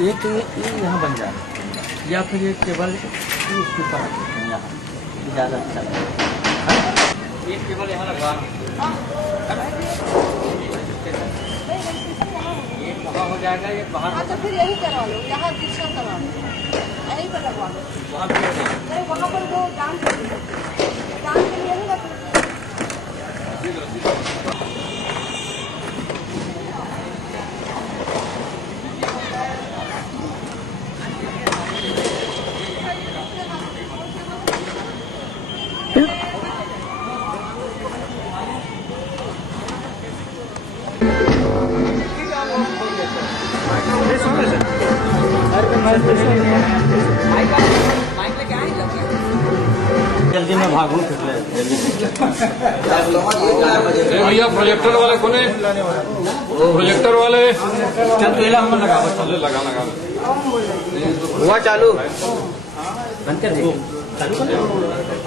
एक ये यहाँ बन जाए या फिर ये केबल इसके ऊपर रख सकते हैं, यहाँ ज़्यादा अच्छा लगेगा। एक केबल यहाँ लगवा, ये वहाँ हो जाएगा, ये बाहर। हाँ तो फिर यही करवा लो, यहाँ दूसरा करवा लो, यहीं पर लगवा लो। वहाँ पर वो डांस के लिए नहीं लगता। जल्दी में भागूं भैया प्रोजेक्टर वाले कोने, प्रोजेक्टर वाले लगा हुआ चालू। बंद कर दे,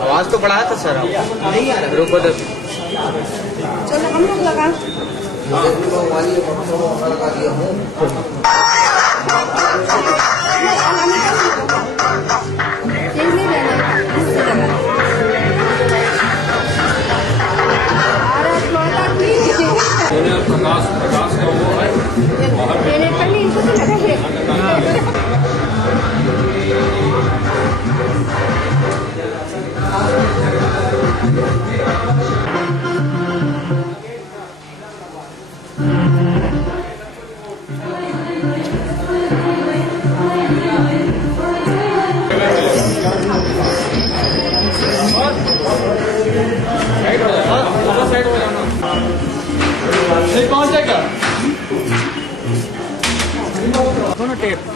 आवाज तो बढ़ाया था सर, रुको तो चलो हम लोग लगा प्रकाश का वो है देने पर नहीं, इनको तो लगा है।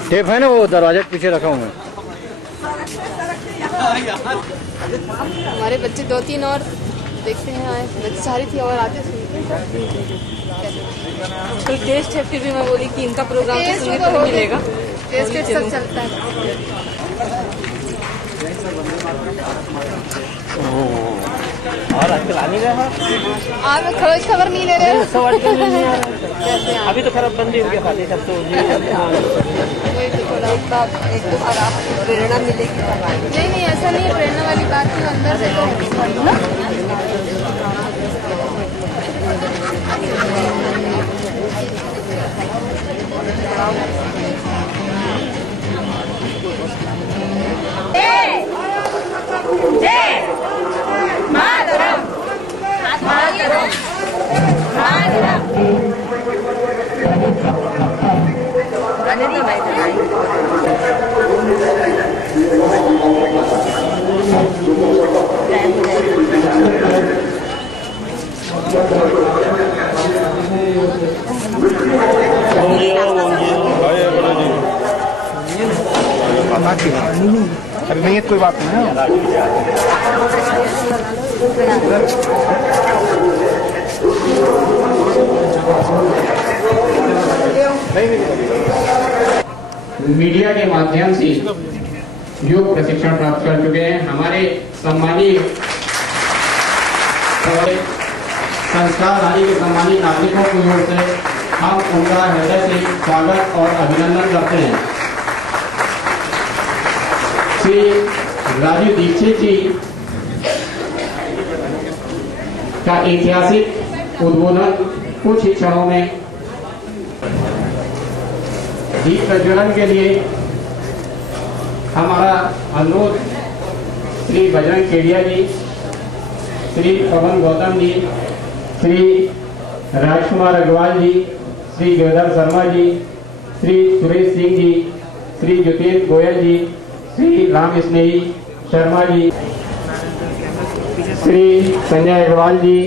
टेप है ना, वो दरवाजे के पीछे रखा हूँ मैं। हमारे बच्चे 2-3 और देखते हैं आए, बच्चे सारी थी और आते सुनते कोई टेस्ट है, फिर भी मैं बोली कि इनका प्रोग्राम तो सुनने को नहीं मिलेगा। टेस्ट सब चलता है। और आजकल आ नहीं रहा आप खोज खबर नहीं ले रहे अभी तो खराब बंदी हो गया खाते सब तो थोड़ा एक दो बार आप प्रेरणा मिलेगी। नहीं ऐसा नहीं है, प्रेरणा वाली बात तो अंदर से अरे नहीं है, कोई बात नहीं है। मीडिया के माध्यम से योग प्रशिक्षण प्राप्त कर चुके हैं हमारे सम्मानित संस्कारधारी के सम्मानित नागरिकों की ओर से हम उनका हृदय से स्वागत और अभिनंदन करते हैं। श्री राजू दीक्षित जी का ऐतिहासिक उद्बोधन कुछ ही क्षणों में दीप प्रज्वलन के लिए हमारा अनुरोध श्री बजरंग केडिया जी, श्री पवन गौतम जी, श्री राजकुमार अग्रवाल जी, श्री गिरधर शर्मा जी, श्री सुरेश सिंह जी, श्री जितेंद्र गोयल जी, श्री राम स्नेही शर्मा जी श्री संजय अग्रवाल जी,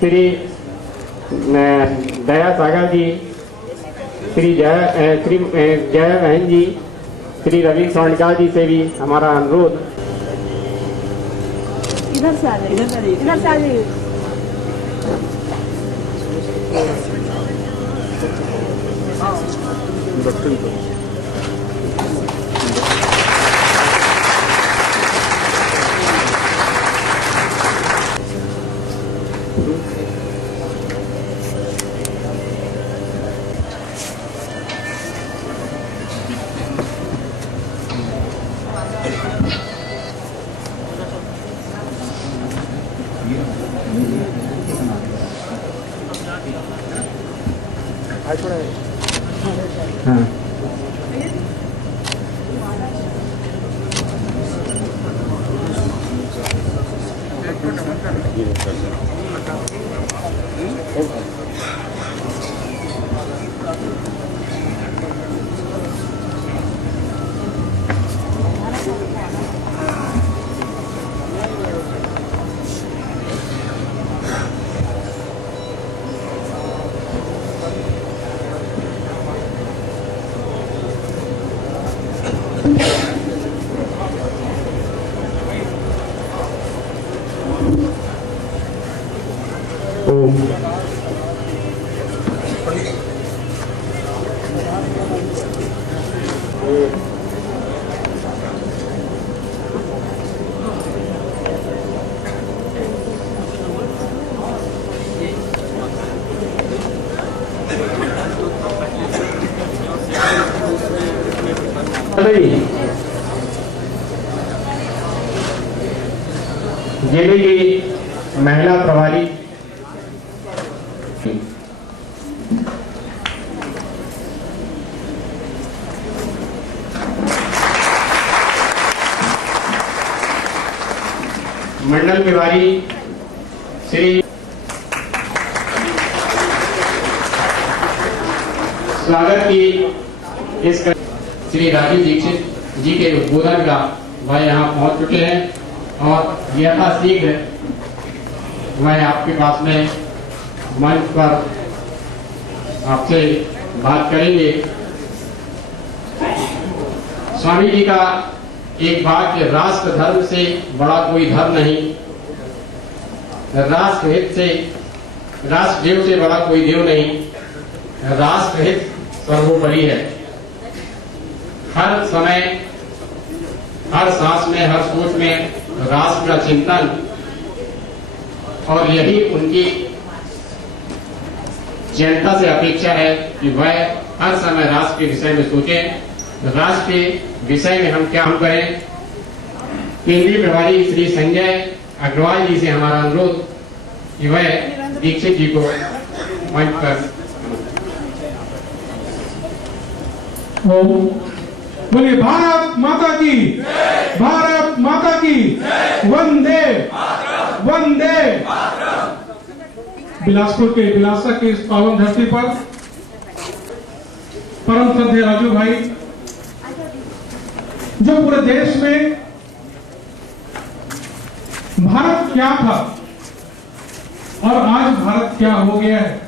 श्री दया सागर जी, श्री जय बहन जी, श्री रवि स्वर्णिका जी से भी हमारा अनुरोध। इधर से आ जाइए, इधर से आ जाइए। हाँ। ओम जिले की महिला प्रभारी मंडल प्रभारी श्री स्वागत की इस श्री राजीव दीक्षित जी के उद्बोधन का वह यहाँ पहुंच चुके हैं और यथाशीघ्र वह आपके पास में मंच पर आपसे बात करेंगे। स्वामी जी का एक वाक्य, राष्ट्र धर्म से बड़ा कोई धर्म नहीं, राष्ट्र हित से, राष्ट्र देव से बड़ा कोई देव नहीं, राष्ट्र हित सर्वोपरि है। हर समय, हर सांस में, हर सोच में राष्ट्र का चिंतन, और यही उनकी जनता से अपेक्षा है कि वह हर समय राष्ट्र के विषय में सोचें। राष्ट्र के विषय में हम क्या हम करें। केंद्रीय प्रभारी श्री संजय अग्रवाल जी से हमारा अनुरोध कि वह दीक्षित जी को मंच पर। बोलिए भारत माता की, भारत माता की, वंदे वंदे। बिलासपुर के बिलासा के इस पावन धरती पर परम श्रद्धेय राजू भाई, जो पूरे देश में भारत क्या था और आज भारत क्या हो गया है,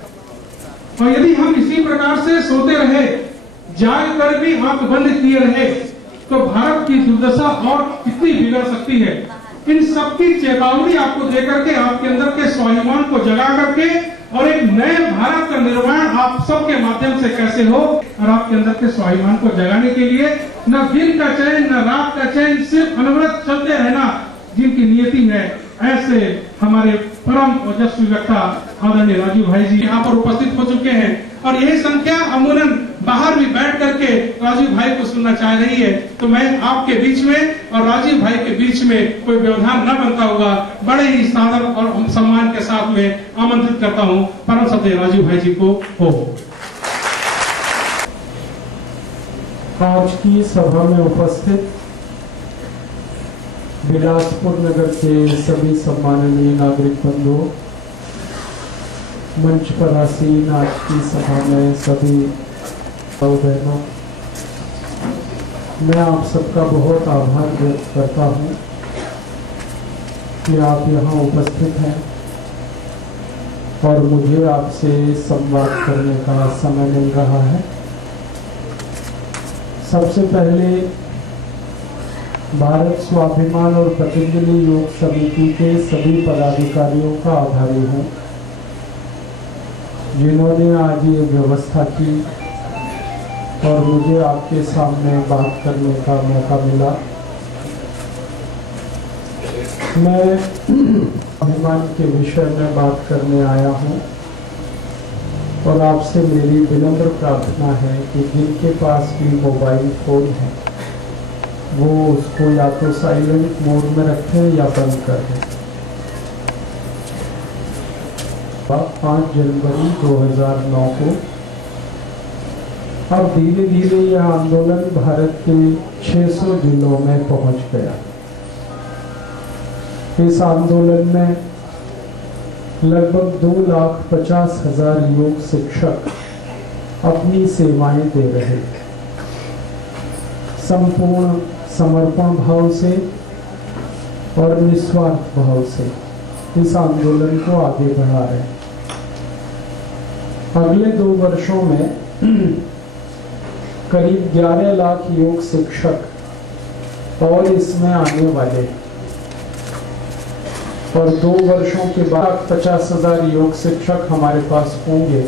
और यदि हम इसी प्रकार से सोते रहे, जाग कर भी आंख बंद किए रहे, तो भारत की दुर्दशा और कितनी बिगड़ सकती है। इन सबकी चेतावनी आपको देकर के, आपके अंदर के स्वाभिमान को जगा करके, और एक नए भारत का निर्माण आप सबके माध्यम से कैसे हो, और आपके अंदर के स्वाभिमान को जगाने के लिए न दिन का चैन न रात का चैन, सिर्फ अनवरत चलते रहना जिनकी नियति है, ऐसे हमारे परम ओजस्वी वक्ता आदरणीय राजू भाई जी यहाँ पर उपस्थित हो चुके हैं। और यही संख्या अमूमन बाहर भी बैठ करके राजू भाई को सुनना चाह रही है। तो मैं आपके बीच में और राजीव भाई के बीच में कोई व्यवधान न बनता होगा, बड़े ही सादर और सम्मान के साथ में आमंत्रित करता हूँ परम श्रद्धेय राजू भाई जी को। हो आज की सभा में उपस्थित बिलासपुर नगर के सभी सम्माननीय नागरिक बंधुओं, मंच पर आसीन आज की सभा में सभी बहनों, मैं आप सबका बहुत आभार व्यक्त करता हूं कि आप यहाँ उपस्थित हैं और मुझे आपसे संवाद करने का समय मिल रहा है। सबसे पहले भारत स्वाभिमान और पतंजलि योग समिति के सभी पदाधिकारियों का आभारी हूँ, जिन्होंने आज ये व्यवस्था की और मुझे आपके सामने बात करने का मौका मिला। मैं अभिमान के विषय में बात करने आया हूँ और आपसे मेरी विनम्र प्रार्थना है कि जिनके पास भी मोबाइल फोन है वो उसको या तो साइलेंट मोड में रखें या बंद कर दें। 5 जनवरी 2009 को अब धीरे धीरे यह आंदोलन भारत के 600 जिलों में पहुंच गया। इस आंदोलन में लगभग 2,50,000 योग शिक्षक अपनी सेवाएं दे रहे, संपूर्ण समर्पण भाव से और निस्वार्थ भाव से इस आंदोलन को आगे बढ़ा रहे। अगले 2 वर्षों में करीब 11 लाख योग शिक्षक और इसमें आने वाले और 2 वर्षों के बाद 50,000 योग शिक्षक हमारे पास होंगे,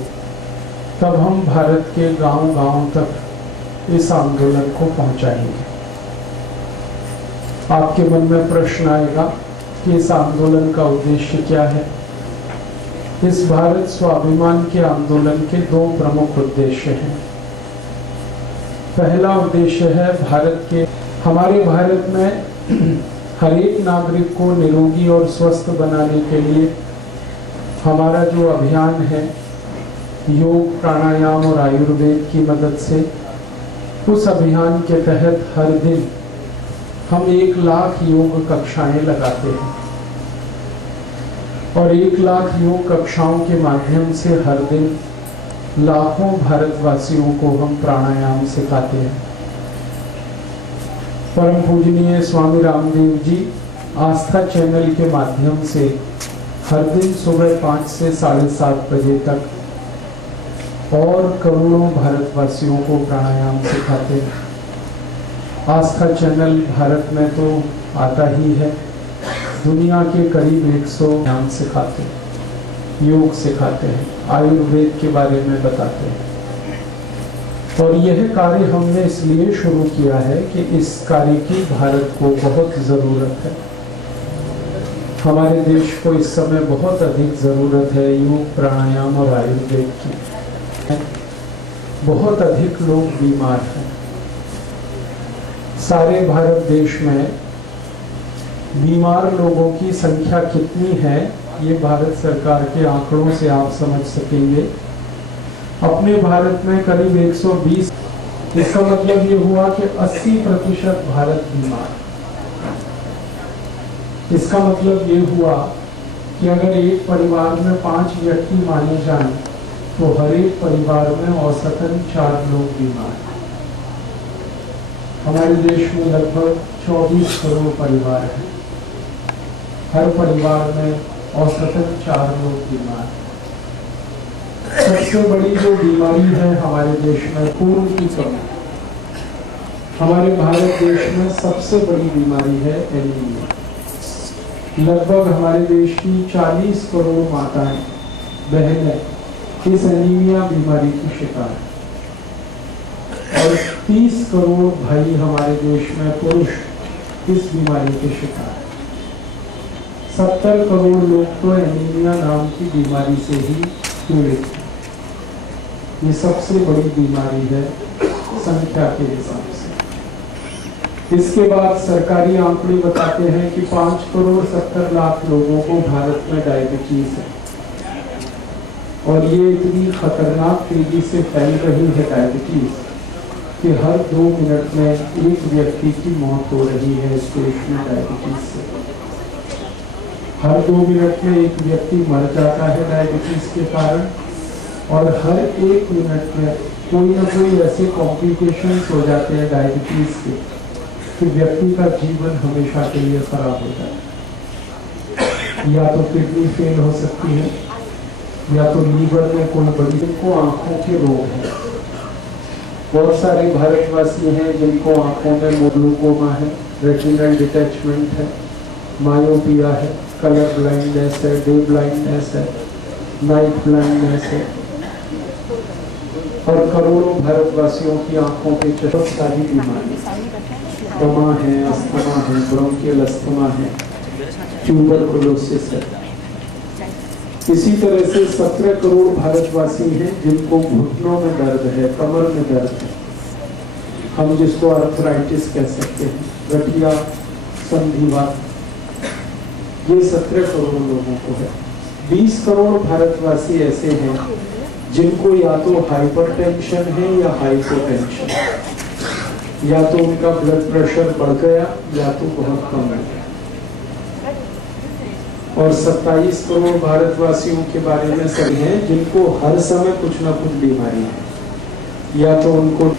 तब हम भारत के गांव-गांव तक इस आंदोलन को पहुंचाएंगे। आपके मन में प्रश्न आएगा कि इस आंदोलन का उद्देश्य क्या है। इस भारत स्वाभिमान के आंदोलन के 2 प्रमुख उद्देश्य हैं। पहला उद्देश्य है हमारे भारत में हर एक नागरिक को निरोगी और स्वस्थ बनाने के लिए हमारा जो अभियान है योग, प्राणायाम और आयुर्वेद की मदद से, उस अभियान के तहत हर दिन हम 1 लाख योग कक्षाएं लगाते हैं और 1 लाख योग कक्षाओं के माध्यम से हर दिन लाखों भारतवासियों को हम प्राणायाम सिखाते हैं। परम पूजनीय स्वामी रामदेव जी आस्था चैनल के माध्यम से हर दिन सुबह 5 से 7:30 बजे तक और करोड़ों भारतवासियों को प्राणायाम सिखाते हैं। आस्था चैनल भारत में तो आता ही है, दुनिया के करीब 100 प्राणायाम सिखाते हैं, योग सिखाते हैं, आयुर्वेद के बारे में बताते हैं। और यह कार्य हमने इसलिए शुरू किया है कि इस कार्य की भारत को बहुत ज़रूरत है। हमारे देश को इस समय बहुत अधिक ज़रूरत है योग, प्राणायाम और आयुर्वेद की। बहुत अधिक लोग बीमार हैं। सारे भारत देश में बीमार लोगों की संख्या कितनी है ये भारत सरकार के आंकड़ों से आप समझ सकेंगे। अपने भारत में करीब 120, इसका मतलब ये हुआ कि 80% भारत बीमार। इसका मतलब ये हुआ कि अगर एक परिवार में 5 व्यक्ति माने जाएं तो हर एक परिवार में औसतन 4 लोग बीमार। हमारे देश में लगभग 24 करोड़ परिवार हैं, हर परिवार में औसतन 4 लोग बीमार। सबसे बड़ी जो बीमारी है हमारे देश में खून की कमी। हमारे भारत देश में सबसे बड़ी बीमारी है एनीमिया। लगभग हमारे देश की 40 करोड़ माताएं, बहनें इस एनीमिया बीमारी की शिकार है और 30 करोड़ भाई हमारे देश में पुरुष इस बीमारी के शिकार है। 70 करोड़ लोग तो एनीमिया नाम की बीमारी से ही पीड़ित हैं। ये सबसे बड़ी बीमारी है संख्या के हिसाब से। इसके बाद सरकारी आंकड़े बताते हैं कि 5 करोड़ 70 लाख लोगों को भारत में डायबिटीज है और ये इतनी खतरनाक तेजी से फैल रही है डायबिटीज कि हर 2 मिनट में एक व्यक्ति की मौत हो रही है इस देश में डायबिटीज से। हर 2 मिनट में एक व्यक्ति मर जाता है डायबिटीज के कारण और हर 1 मिनट में कोई ना कोई ऐसे कॉम्प्लिकेशंस हो जाते हैं डायबिटीज के कि व्यक्ति का जीवन हमेशा के लिए खराब हो जाता है। या तो किडनी फेल हो सकती है, या तो लीवर में कोई बड़ी, जिनको आंखों के रोग है। बहुत सारे भारतवासी हैं जिनको आंखों में ग्लूकोमा है, रेटिनल डिटैचमेंट है, मायोपिया है, कलर ब्लाइंडनेस है, डे ब्लाइंडनेस है, नाइट ब्लाइंडनेस है, और करोड़ों भारतवासियों की आंखों पे बहुत सारी बीमारी, दमा है, अस्थमा है, ब्रोंकियल अस्थमा है, ट्यूबरकुलोसिस है। इसी तरह से 17 करोड़ भारतवासी हैं जिनको घुटनों में दर्द है, कमर में दर्द है, हम जिसको आर्थराइटिस कह सकते हैं, गठिया, संधिवात, ये 17 करोड़ लोगों को है। 20 करोड़ भारतवासी ऐसे हैं जिनको या तो हाइपरटेंशन है या हाइपोटेंशन, या तो उनका ब्लड प्रेशर बढ़ गया या तो बहुत कम है। और 27 करोड़ भारतवासियों के बारे में सभी हैं जिनको हर समय कुछ ना कुछ बीमारी है, या तो उनको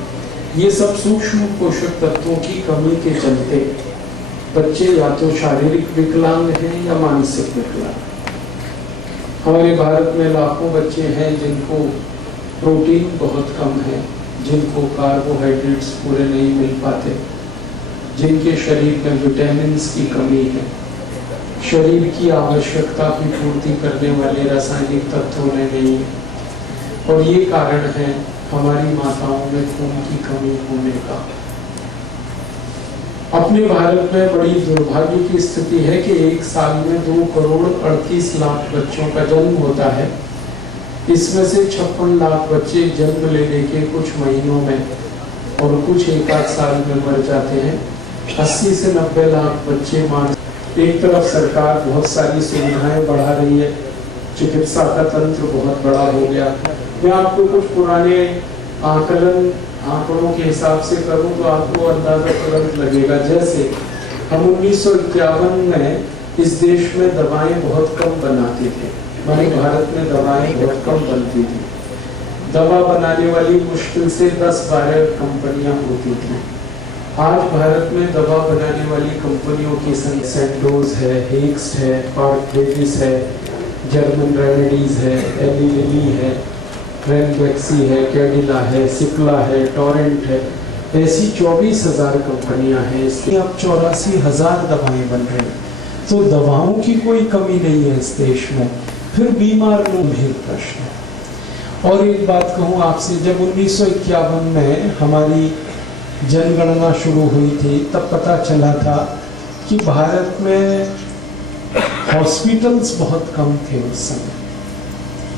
ये सब सूक्ष्म पोषक तत्वों की कमी के चलते बच्चे या तो शारीरिक विकलांग हैं या मानसिक विकलांग। हमारे भारत में लाखों बच्चे हैं जिनको प्रोटीन बहुत कम है, जिनको कार्बोहाइड्रेट्स पूरे नहीं मिल पाते, जिनके शरीर में विटामिन की कमी है, शरीर की आवश्यकता की पूर्ति करने वाले रासायनिक तत्वों में नहीं है। और ये कारण है हमारी माताओं में खून की कमी होने का। अपने भारत में बड़ी दुर्भाग्य की स्थिति है कि एक साल में 2 करोड़ 38 लाख बच्चों का जन्म होता है। इसमें से 56 लाख बच्चे जन्म लेने के कुछ महीनों में और कुछ 1 साल में मर जाते हैं। 80 से 90 लाख बच्चे एक तरफ सरकार बहुत सारी सुविधाएं बढ़ा रही है, चिकित्सा का तंत्र बहुत बड़ा हो गया। मैं आपको कुछ पुराने आंकड़ों के हिसाब से करूं तो आपको अंदाजा तुरंत लगेगा। जैसे हम 1951 में इस देश में दवाएं बहुत कम बनाते थे, हमारे भारत में दवाएं बहुत कम बनती थी। दवा बनाने वाली मुश्किल से 10-12 कंपनियां होती थी। आज भारत में दवा बनाने वाली कंपनियों की संख्या सेंडोज है, हेक्स है, पार्थेविस है, जर्मन रेमेडीज है, एली लिली है, रेनबैक्सी है, कैडिला है, सिप्ला है, टोरेंट है, ऐसी 24,000 कंपनियां हैं। इसमें अब 84,000 दवाएं बन रही हैं। तो दवाओं की कोई कमी नहीं है इस देश में। फिर बीमार गंभीर प्रश्न। और एक बात कहूँ आपसे, जब 1951 में हमारी जनगणना शुरू हुई थी तब पता चला था कि भारत में हॉस्पिटल्स बहुत कम थे उस समय।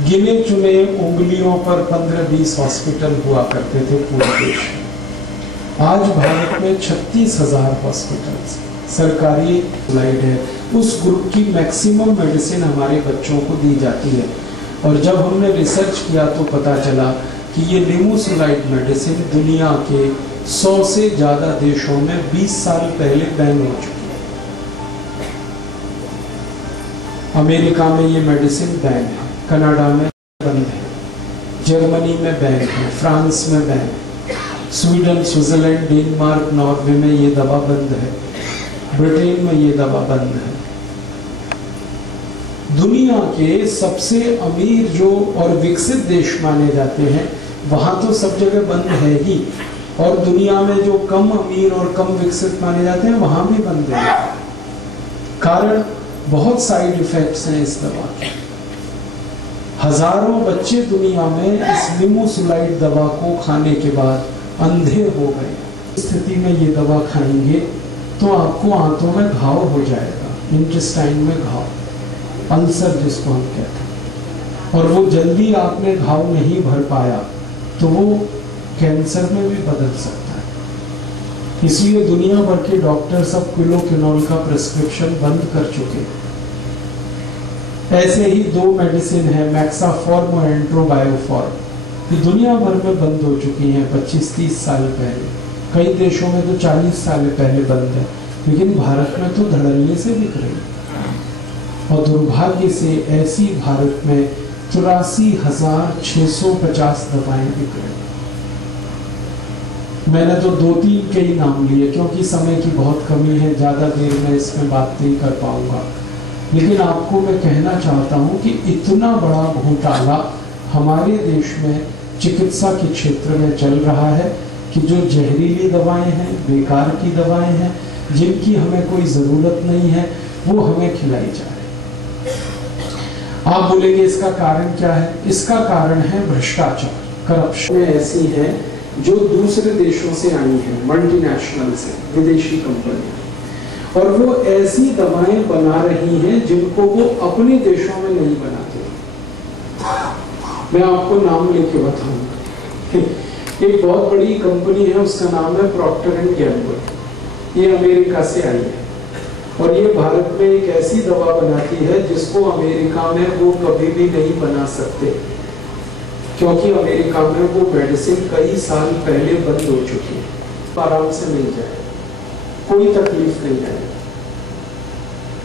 गिने चुने उंगलियों पर 15-20 हॉस्पिटल हुआ करते थे पूरे देश में। आज भारत में 36,000 हॉस्पिटल्स सरकारी स्लाइड है। उस ग्रुप की मैक्सिमम मेडिसिन हमारे बच्चों को दी जाती है। और जब हमने रिसर्च किया तो पता चला कि ये लिमोसुलाइड मेडिसिन दुनिया के 100 से ज्यादा देशों में 20 साल पहले बैन हो चुकी है। अमेरिका में ये मेडिसिन बैन है, कनाडा में बंद है, जर्मनी में बैन है, फ्रांस में बैन है, स्वीडन, स्विट्जरलैंड, डेनमार्क, नॉर्वे में ये दवा बंद है, ब्रिटेन में ये दवा बंद है। दुनिया के सबसे अमीर जो और विकसित देश माने जाते हैं वहां तो सब जगह बंद है ही, और दुनिया में जो कम अमीर और कम विकसित माने जाते हैं वहां भी बंद है। कारण बहुत साइड इफेक्ट्स हैं इस दवा के। हजारों बच्चे दुनिया में इस लिमोसुलाइड दवा को खाने के बाद अंधे हो गए। स्थिति में ये दवा खाएंगे तो आपको आंतों में घाव हो जाएगा, इंटेस्टाइन में घाव, अल्सर जिसको हम कहते हैं। और वो जल्दी आपने घाव नहीं भर पाया तो वो कैंसर में भी बदल सकता है। इसलिए दुनिया भर के डॉक्टर सब क्विलोक्विनोल का प्रिस्क्रिप्शन बंद कर चुके हैं। ऐसे ही 2 मेडिसिन है, मैक्साफॉर्म और एंट्रोबायोफॉर्म, ये दुनिया भर में बंद हो चुकी हैं 25-30 साल पहले। कई देशों में तो 40 साल पहले बंद है, लेकिन भारत में तो धड़ल्ले से बिक रही है। और दुर्भाग्य से ऐसी भारत में 83,650 दवाएं बिक रही। मैंने तो 2-3 के ही नाम लिए क्योंकि समय की बहुत कमी है, ज्यादा देर में इसमें बात नहीं कर पाऊंगा। लेकिन आपको मैं कहना चाहता हूं कि इतना बड़ा घोटाला हमारे देश में चिकित्सा के क्षेत्र में चल रहा है कि जो जहरीली दवाएं हैं, बेकार की दवाएं हैं, जिनकी हमें कोई जरूरत नहीं है, वो हमें खिलाई जा रही है। आप बोलेंगे इसका कारण क्या है? इसका कारण है भ्रष्टाचार, करप्शन ऐसी है जो दूसरे देशों से आई है, मल्टीनेशनल से, विदेशी कंपनियां, और वो ऐसी दवाएं बना रही हैं जिनको वो अपने देशों में नहीं बनाते। मैं आपको नाम लेके बताऊंगा। एक बहुत बड़ी कंपनी है, उसका नाम है प्रॉक्टर एंड गैम्बल। ये अमेरिका से आई है और ये भारत में एक ऐसी दवा बनाती है जिसको अमेरिका में वो कभी भी नहीं बना सकते, क्योंकि अमेरिका में वो मेडिसिन कई साल पहले बंद हो चुकी है। आराम से मिल जाए, कोई तकलीफ नहीं है।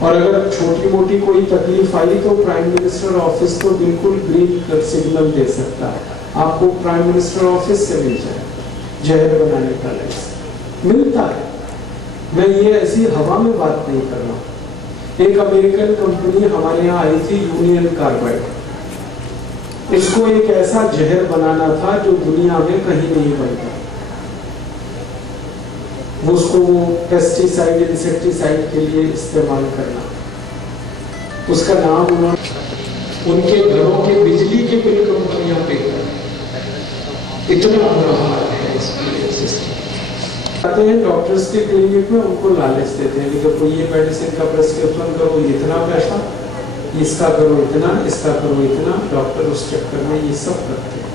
और अगर छोटी मोटी कोई तकलीफ आई तो प्राइम मिनिस्टर ऑफिस तो बिल्कुल ग्रीन सिग्नल दे सकता है, आपको प्राइम मिनिस्टर ऑफिस से मिल जाए जहर बनाने का लाइसेंस मिलता है। मैं ये ऐसी हवा में बात नहीं कर रहा हूं। एक अमेरिकन कंपनी हमारे यहाँ आई थी, यूनियन कार्बाइड। इसको एक ऐसा जहर बनाना था जो दुनिया में कहीं नहीं बनता। उसको वो पेस्टिसाइड, इंसेक्टिसाइड के लिए इस्तेमाल करना। उसका नाम उनके घरों के बिजली के बिल कंपनियां पे इतना बुरा हाल है। आते हैं डॉक्टर्स के क्लिनिक में, उनको लालच देते हैं कि देखो ये मेडिसिन का प्रेस्क्रिप्शन करो इतना पैसा, इसका करो इतना, इसका करो इतना। डॉक्टर उस चक्कर में ये सब करते हैं।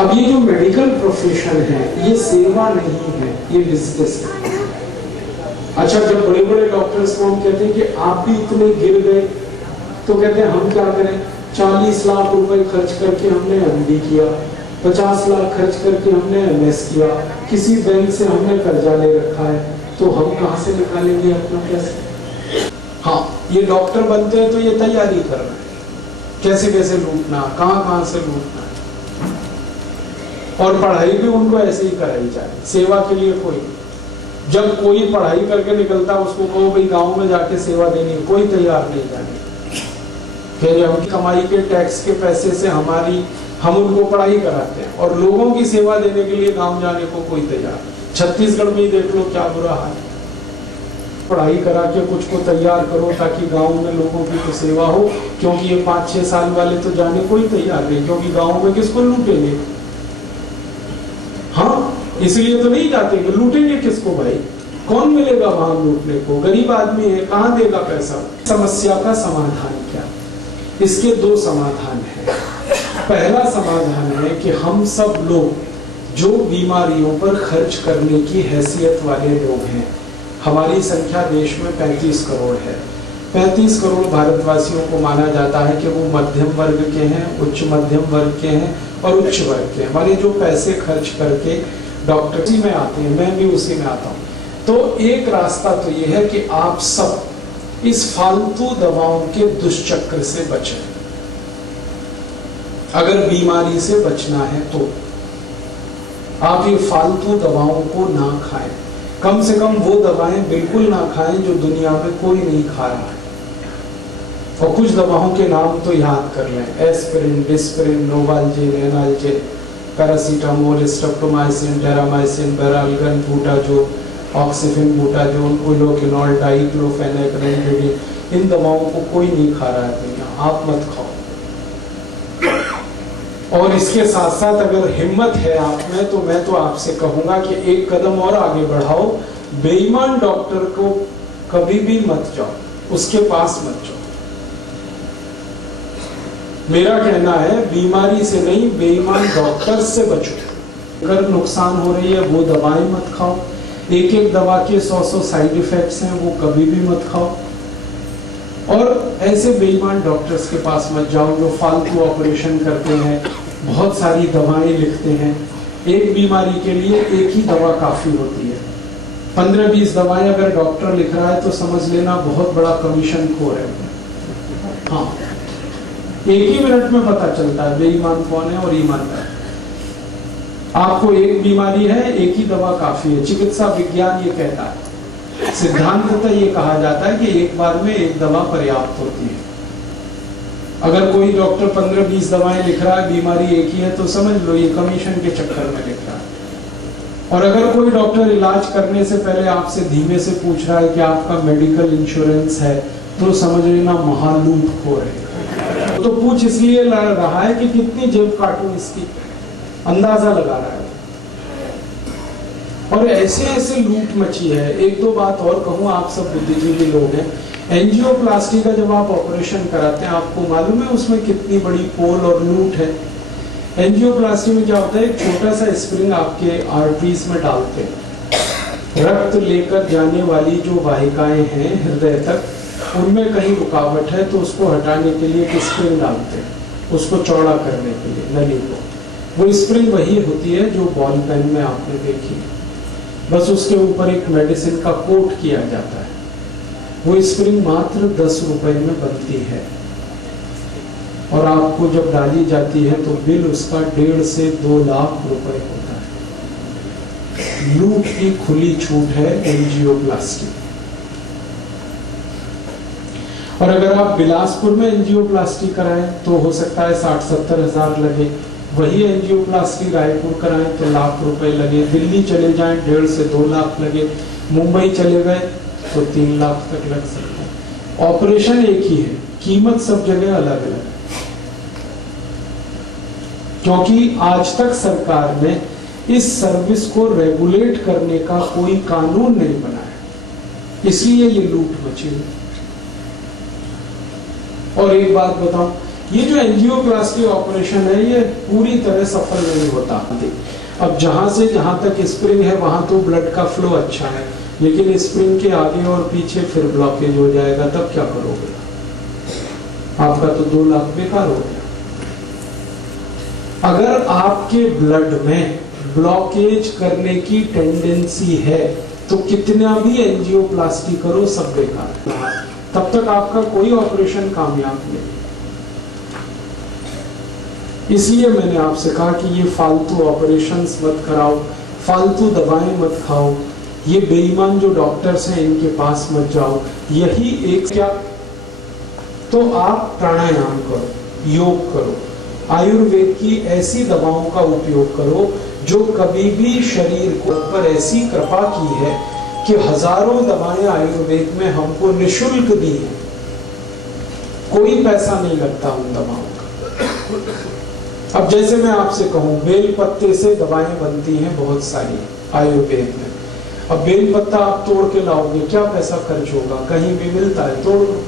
अब ये जो मेडिकल प्रोफेशन है ये सेवा नहीं है, ये बिजनेस है। अच्छा, जब बड़े बड़े डॉक्टर्स को हम कहते हैं कि आप भी इतने गिर गए, तो कहते हैं हम क्या करें, 40 लाख रुपए खर्च करके हमने MD किया, 50 लाख खर्च करके हमने MS किया, किसी बैंक से हमने कर्जा ले रखा है, तो हम कहां से निकालेंगे अपना पैसा? हाँ, ये डॉक्टर बनते हैं तो ये तैयारी कर रहे हैं कैसे कैसे लूटना, कहां से लूटना, और पढ़ाई भी उनको ऐसे ही कराई जाए, सेवा के लिए कोई। जब कोई पढ़ाई करके निकलता उसको कहो भाई गांव में जाके सेवा देनी, कोई तैयार नहीं जाने। फिर हम कमाई के टैक्स के पैसे से हम उनको पढ़ाई कराते हैं, और लोगों की सेवा देने के लिए गांव जाने को कोई तैयार। छत्तीसगढ़ में ही देख लो क्या बुरा हाल है। पढ़ाई करा के कुछ को तैयार करो ताकि गांव में लोगों की तो सेवा हो, क्योंकि ये 5-6 साल वाले तो जाने को ही तैयार नहीं, क्योंकि गांव में किसको लूटेंगे। हाँ, इसलिए तो नहीं जाते कि लूटेंगे किसको भाई, कौन मिलेगा वहां लूटने को, गरीब आदमी है, कहां देगा पैसा। समस्या का समाधान क्या? इसके 2 समाधान है। पहला समाधान है कि हम सब लोग जो बीमारियों पर खर्च करने की हैसियत वाले लोग हैं, हमारी संख्या देश में 35 करोड़ है। 35 करोड़ भारतवासियों को माना जाता है कि वो मध्यम वर्ग के हैं, उच्च मध्यम वर्ग के हैं और उच्च वर्ग के। हमारे जो पैसे खर्च करके डॉक्टर में आते हैं, मैं भी उसी में आता हूँ। तो एक रास्ता तो ये है कि आप सब इस फालतू दवाओं के दुष्चक्र से बचें। अगर बीमारी से बचना है तो आप ये फालतू दवाओं को ना खाएं। कम से कम वो दवाएं बिल्कुल ना खाएं जो दुनिया में कोई नहीं खा रहा है। और कुछ दवाओं के नाम तो याद कर लें, aspirin, Disprin, Novalgin, analgin, paracetamol, streptomycin, Terramycin, Baralgan, butazol, oxyphen, butazol, ulokinol, diclofenac, remdesivir. इन दवाओं को कोई नहीं खा रहा है दुनिया, आप मत खाओ। और इसके साथ साथ अगर हिम्मत है आप में, तो मैं तो आपसे कहूंगा कि एक कदम और आगे बढ़ाओ। बेईमान डॉक्टर को कभी भी मत जाओ, उसके पास मत जाओ। मेरा कहना है बीमारी से नहीं, बेईमान डॉक्टर से बचो। अगर नुकसान हो रही है वो दवाएं मत खाओ। एक दवा के 100 साइड इफेक्ट्स हैं, वो कभी भी मत खाओ। और ऐसे बेईमान डॉक्टर्स के पास मत जाओ जो फालतू ऑपरेशन करते हैं, बहुत सारी दवाएं लिखते हैं। एक बीमारी के लिए एक ही दवा काफी होती है। 15-20 दवाएं अगर डॉक्टर लिख रहा है तो समझ लेना बहुत बड़ा कमीशन खोर है। हाँ, एक ही मिनट में पता चलता है बेईमान कौन है और ईमानदार। आपको एक बीमारी है, एक ही दवा काफी है, चिकित्सा विज्ञान ये कहता है। सिद्धांततः ये कहा जाता है कि एक बार में एक दवा पर्याप्त होती है। अगर कोई डॉक्टर 15-20 दवाएं लिख रहा है, बीमारी एक ही है, तो समझ लो ये कमीशन के चक्कर में लिख रहा है। और अगर कोई डॉक्टर इलाज करने से पहले आपसे धीमे से पूछ रहा है कि आपका मेडिकल इंश्योरेंस है, तो समझ लेना महालूटखोर है। तो पूछ इसलिए रहा है कि कितनी जेब काटूं इसकी, अंदाजा लगा रहा है। और ऐसे ऐसे लूट मची है। एक दो बात और कहूँ, आप सब बुद्धिजीवी लोग हैं, एंजियोप्लास्टी का जब आप ऑपरेशन कराते हैं, आपको मालूम है उसमें कितनी बड़ी पोल और लूट है। एंजियोप्लास्टी में क्या होता है, एक छोटा सा स्प्रिंग आपके आर्टरीज में डालते हैं। रक्त लेकर जाने वाली जो वाहिकाएं हैं हृदय तक, उनमें कहीं रुकावट है तो उसको हटाने के लिए एक स्प्रिंग डालते हैं, उसको चौड़ा करने के लिए नली को। वो स्प्रिंग वही होती है जो बॉल पेन में आपने देखी, बस उसके ऊपर एक मेडिसिन का कोट किया जाता है। वो स्प्रिंग मात्र 10 रुपए में बनती है, और आपको जब डाली जाती है तो बिल उसका 1.5 से 2 लाख रुपए होता है। लूट की खुली छूट है एंजियोप्लास्टी। और अगर आप बिलासपुर में एंजियोप्लास्टी कराएं तो हो सकता है 60-70 हजार लगे। वही एंजियोप्लास्टी रायपुर कराएं तो लाख रुपए लगे। दिल्ली चले जाएं 1.5 से 2 लाख लगे। मुंबई चले गए तो 3 लाख तक लग सकता है। ऑपरेशन एक ही है, कीमत सब जगह अलग अलग है। क्योंकि आज तक सरकार ने इस सर्विस को रेगुलेट करने का कोई कानून नहीं बनाया, इसलिए ये लूट मची हुई। और एक बात बताऊं, ये जो एंजियोप्लास्टी ऑपरेशन है ये पूरी तरह सफल नहीं होता। अब जहां से जहां तक स्प्रिंग है वहां तो ब्लड का फ्लो अच्छा है, लेकिन स्प्रिंग के आगे और पीछे फिर ब्लॉकेज हो जाएगा, तब क्या करोगे? आपका तो 2 लाख बेकार हो गया। अगर आपके ब्लड में ब्लॉकेज करने की टेंडेंसी है तो कितना भी एंजियोप्लास्टी करो सब बेकार, तब तक आपका कोई ऑपरेशन कामयाब नहीं। इसलिए मैंने आपसे कहा कि ये फालतू ऑपरेशंस मत कराओ, फालतू दवाएं मत खाओ, ये बेईमान जो डॉक्टर्स हैं इनके पास मत जाओ। यही एक क्या, तो आप प्राणायाम करो, योग करो, आयुर्वेद की ऐसी दवाओं का उपयोग करो जो कभी भी शरीर को पर ऐसी कृपा की है कि हजारों दवाएं आयुर्वेद में हमको निशुल्क दी है, कोई पैसा नहीं लगता उन दवाओं का। अब जैसे मैं आपसे कहूं, बेल पत्ते से दवाएं बनती हैं बहुत सारी आयुर्वेद में। अब बेल पत्ता आप तोड़ के लाओगे, क्या पैसा खर्च होगा? कहीं भी मिलता है, तोड़ लो,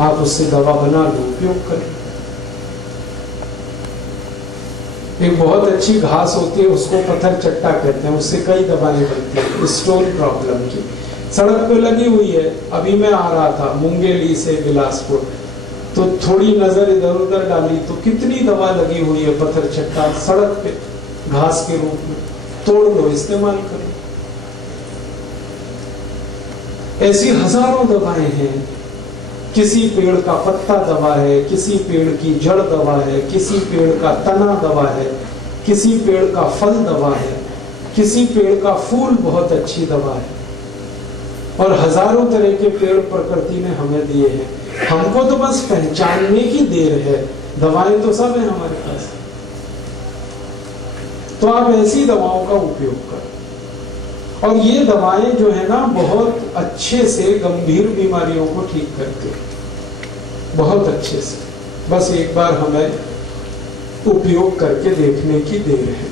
आप उससे दवा बना लो, उपयोग करें। एक बहुत अच्छी घास होती है, उसको पत्थर चट्टा कहते हैं, उससे कई दवाएं बनती हैं स्टोन प्रॉब्लम की। सड़क पे लगी हुई है। अभी मैं आ रहा था मुंगेली से बिलासपुर, तो थोड़ी नजर इधर उधर डाली तो कितनी दवा लगी हुई है पत्थर चट्टा सड़क पे घास के रूप में। तोड़ लो, इस्तेमाल करो। ऐसी हजारों दवाएं हैं। किसी पेड़ का पत्ता दवा है, किसी पेड़ की जड़ दवा है, किसी पेड़ का तना दवा है, किसी पेड़ का फल दवा है, किसी पेड़ का फूल बहुत अच्छी दवा है। और हजारों तरह के पेड़ प्रकृति ने हमें दिए हैं, हमको तो बस पहचानने की देर है। दवाएं तो सब है हमारे पास। तो आप ऐसी दवाओं का उपयोग करो। और ये दवाएं जो है ना, बहुत अच्छे से गंभीर बीमारियों को ठीक करती है, बहुत अच्छे से। बस एक बार हमें उपयोग करके देखने की देर है।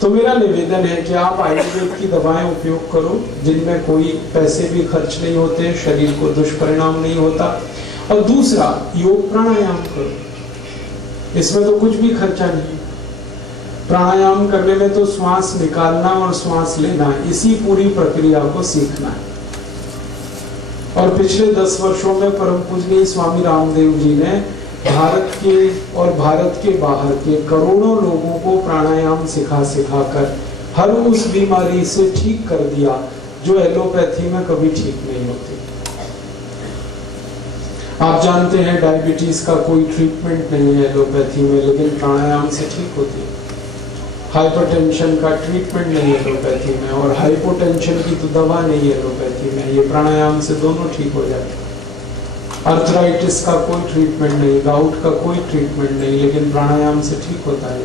तो मेरा निवेदन है कि आप आयुर्वेद की दवाएं उपयोग करो, जिनमें कोई पैसे भी खर्च नहीं होते, शरीर को दुष्परिणाम नहीं होता। और दूसरा, योग प्राणायाम करो, इसमें तो कुछ भी खर्चा नहीं। प्राणायाम करने में तो श्वास निकालना और श्वास लेना, इसी पूरी प्रक्रिया को सीखना है। और पिछले 10 वर्षों में परम पूजनीय स्वामी रामदेव जी ने भारत के और भारत के बाहर के करोड़ों लोगों को प्राणायाम सिखा कर हर उस बीमारी से ठीक कर दिया जो एलोपैथी में कभी ठीक नहीं होती। आप जानते हैं डायबिटीज का कोई ट्रीटमेंट नहीं है एलोपैथी में, लेकिन प्राणायाम से ठीक होती है। हाइपरटेंशन का ट्रीटमेंट नहीं एलोपैथी में, और हाइपोटेंशन की तो दवा नहीं एलोपैथी में, ये प्राणायाम से दोनों ठीक हो जाते हैं। अर्थराइटिस का कोई ट्रीटमेंट नहीं, गाउट का कोई ट्रीटमेंट नहीं, लेकिन प्राणायाम से ठीक होता है।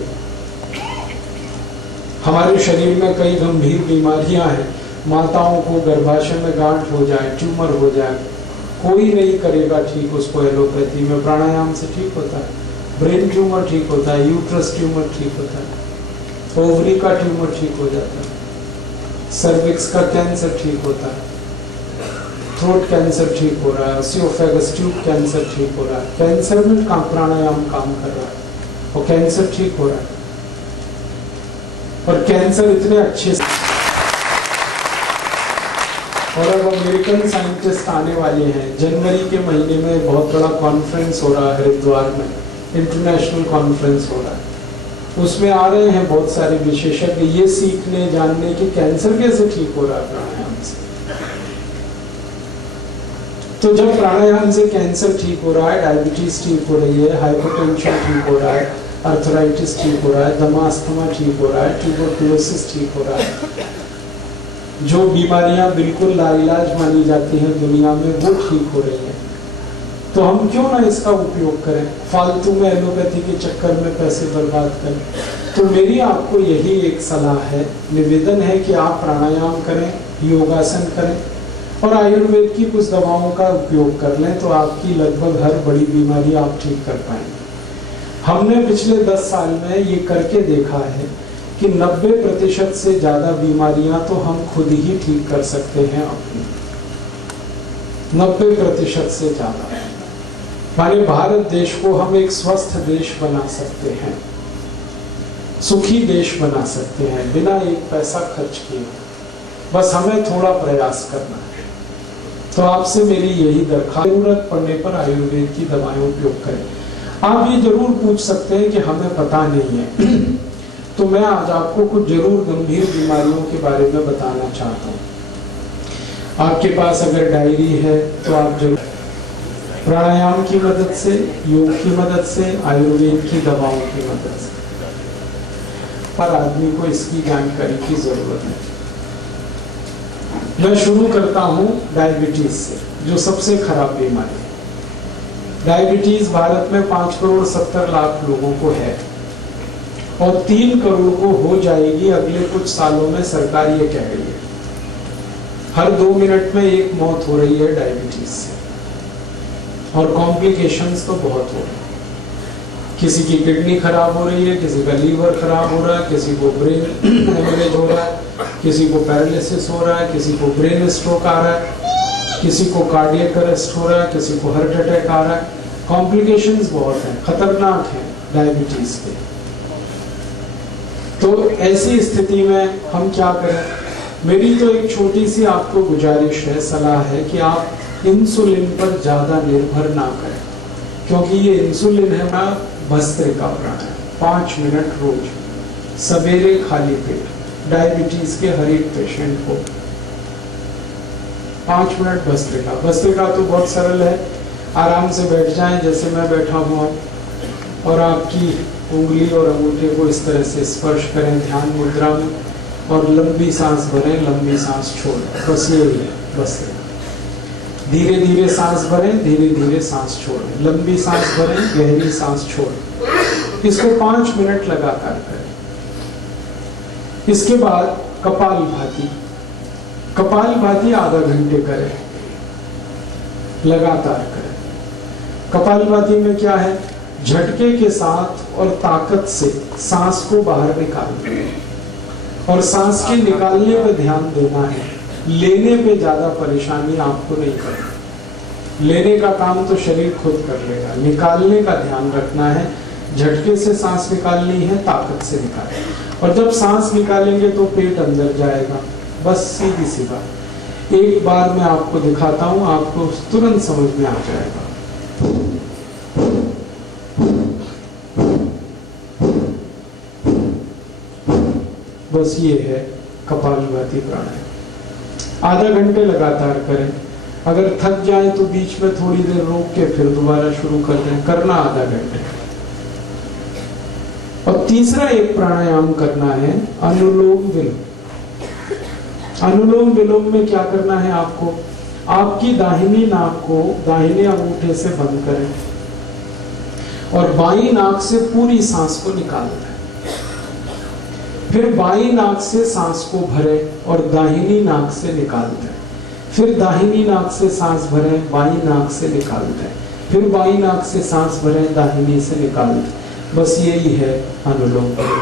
हमारे शरीर में कई गंभीर बीमारियां हैं, माताओं को गर्भाशय में गांठ हो जाए, ट्यूमर हो जाए, कोई नहीं करेगा ठीक उसको एलोपैथी में, प्राणायाम से ठीक होता है। ब्रेन ट्यूमर ठीक होता है, यूट्रस ट्यूमर ठीक होता है, ओवरी का ट्यूमर ठीक हो जाता है, सर्विक्स का कैंसर ठीक होता है, थ्रोट कैंसर ठीक हो रहा है, ओसियोफेगस ट्यूब कैंसर ठीक हो रहा है। कैंसर में प्राणायाम काम कर रहा है और कैंसर ठीक हो रहा है। और कैंसर इतने अच्छे से, और अब अमेरिकन साइंटिस्ट आने वाले हैं। जनवरी के महीने में बहुत बड़ा कॉन्फ्रेंस हो रहा है हरिद्वार में, इंटरनेशनल कॉन्फ्रेंस हो रहा है। उसमें आ रहे हैं बहुत सारे विशेषज्ञ ये सीखने जानने कि कैंसर कैसे ठीक हो रहा है प्राणायाम से। तो जब प्राणायाम से कैंसर ठीक हो रहा है, डायबिटीज ठीक हो रही है, हाइपरटेंशन ठीक हो रहा है, अर्थराइटिस ठीक हो रहा है, दमास्थमा ठीक हो रहा है, ट्यूबरकुलोसिस ठीक हो रहा है, जो बीमारियां बिल्कुल लाइलाज मानी जाती हैं दुनिया में वो ठीक हो रही है, तो हम क्यों ना इसका उपयोग करें, फालतू में एलोपैथी के चक्कर में पैसे बर्बाद करें। तो मेरी आपको यही एक सलाह है, निवेदन है कि आप प्राणायाम करें, योगासन करें और आयुर्वेद की कुछ दवाओं का उपयोग कर लें, तो आपकी लगभग हर बड़ी बीमारी आप ठीक कर पाएंगे। हमने पिछले 10 साल में ये करके देखा है कि 90% से ज्यादा बीमारियां तो हम खुद ही ठीक कर सकते हैं अपनी, 90% से ज्यादा। हमारे भारत देश को हम एक स्वस्थ देश बना सकते हैं, सुखी देश बना सकते हैं बिना एक पैसा खर्च किए, बस हमें थोड़ा प्रयास करना है। तो आपसे मेरी यही दरखास्त, जरूरत पड़ने पर आयुर्वेद की दवाएं उपयोग करें। आप ये जरूर पूछ सकते हैं कि हमें पता नहीं है तो मैं आज आपको कुछ जरूर गंभीर बीमारियों के बारे में बताना चाहता हूँ। आपके पास अगर डायरी है तो आप जरूर प्राणायाम की मदद से, योग की मदद से, आयुर्वेद की दवाओं की मदद से, पर आदमी को इसकी जानकारी की जरूरत है। मैं शुरू करता हूँ डायबिटीज से, जो सबसे खराब बीमारी है। डायबिटीज भारत में 5,70,00,000 लोगों को है और 3 करोड़ को हो जाएगी अगले कुछ सालों में, सरकार ये कह रही है। हर 2 मिनट में एक मौत हो रही है डायबिटीज से, और कॉम्प्लिकेशंस तो बहुत हो रहे हैं। किसी की किडनी खराब हो रही है, किसी का लीवर खराब हो रहा है, किसी को ब्रेन हेमरेज हो रहा है, किसी को पैरालिसिस हो रहा है, किसी को ब्रेन स्ट्रोक आ रहा है, किसी को कार्डियक अरेस्ट हो रहा है, किसी को हार्ट अटैक आ रहा है। कॉम्प्लिकेशंस बहुत हैं, खतरनाक हैं डायबिटीज के। तो ऐसी स्थिति में हम क्या करें? मेरी तो एक छोटी सी आपको गुजारिश है, सलाह है कि आप इंसुलिन पर ज्यादा निर्भर ना करें, क्योंकि ये इंसुलिन है ना भस्त्रिका प्राणायाम, 5 मिनट रोज सवेरे खाली पेट, डायबिटीज के हर एक पेशेंट को 5 मिनट भस्त्रिका। भस्त्रिका तो बहुत सरल है, आराम से बैठ जाएं जैसे मैं बैठा हुआ, और आपकी उंगली और अंगूठे को इस तरह से स्पर्श करें ध्यान मुद्रा में, और लंबी सांस भरें, लंबी सांस छोड़ें, बस ये ही है भस्त्रिका। धीरे धीरे सांस भरें, धीरे धीरे सांस छोड़ें, लंबी सांस भरें, गहरी सांस छोड़ें। इसको 5 मिनट लगातार करें। इसके बाद कपालभाति, कपालभाति आधा घंटे करें, लगातार करें। कपालभाति में क्या है? झटके के साथ और ताकत से सांस को बाहर निकालना है, और सांस के निकालने पे ध्यान देना है, लेने पे ज्यादा परेशानी आपको नहीं करनी। लेने का काम तो शरीर खुद कर लेगा, निकालने का ध्यान रखना है। झटके से सांस निकालनी है, ताकत से निकालनी, और जब सांस निकालेंगे तो पेट अंदर जाएगा, बस सीधी सी बात। एक बार मैं आपको दिखाता हूं, आपको तुरंत समझ में आ जाएगा। बस ये है कपालभाति प्राणायाम। आधा घंटे लगातार करें। अगर थक जाए तो बीच में थोड़ी देर रोक के फिर दोबारा शुरू कर दें, करना आधा घंटे। और तीसरा एक प्राणायाम करना है अनुलोम विलोम। अनुलोम विलोम में क्या करना है आपको, आपकी दाहिनी नाक को दाहिने अंगूठे से बंद करें और बाई नाक से पूरी सांस को निकाल दें। फिर बाई नाक से सांस को भरे और दाहिनी नाक से निकाल दें। फिर दाहिनी नाक से सांस भरे, बाई नाक से निकाल दें। फिर बाई नाक से सांस भरे, दाहिनी से निकाल दें। बस यही है अनुलोम विलोम।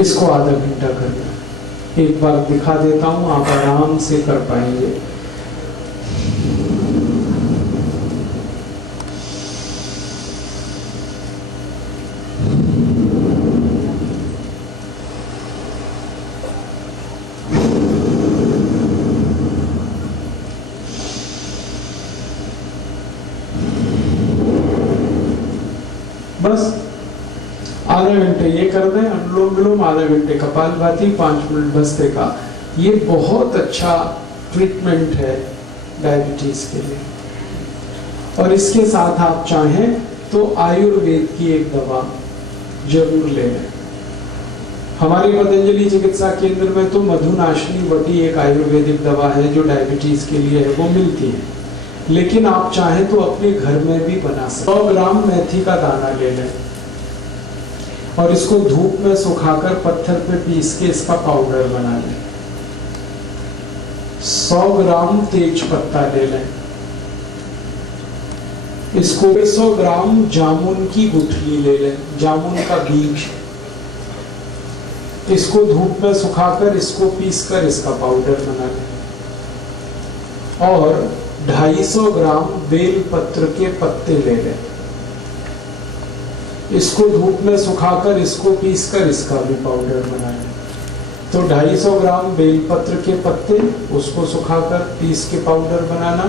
इसको आधा घंटा करना। एक बार दिखा देता हूं, आप आराम से कर पाएंगे। बस आधा घंटे ये कर दें अनुलोम विलोम, आधा घंटे कपालभाति, 5 मिनट भस्त्रिका। ये बहुत अच्छा ट्रीटमेंट है डायबिटीज के लिए। और इसके साथ आप चाहें तो आयुर्वेद की एक दवा जरूर ले लें। हमारे पतंजलि चिकित्सा केंद्र में तो मधुनाशिनी वटी एक आयुर्वेदिक दवा है जो डायबिटीज के लिए है, वो मिलती है। लेकिन आप चाहें तो अपने घर में भी बना सकते। 100 ग्राम मेथी का दाना ले लें और इसको धूप में सुखाकर पत्थर पे पीस के इसका पाउडर बना लें। 100 ग्राम तेज पत्ता ले लें। इसको 100 ग्राम जामुन की गुठली ले लें, जामुन का बीज। इसको धूप में सुखाकर इसको पीसकर इसका पाउडर बना लें। और 250 ग्राम बेल पत्र के पत्ते ले लें। इसको धूप में सुखाकर इसको पीसकर इसका भी पाउडर बना लें। तो 250 ग्राम बेल पत्र के पत्ते, उसको सुखाकर पीस के पाउडर बनाना।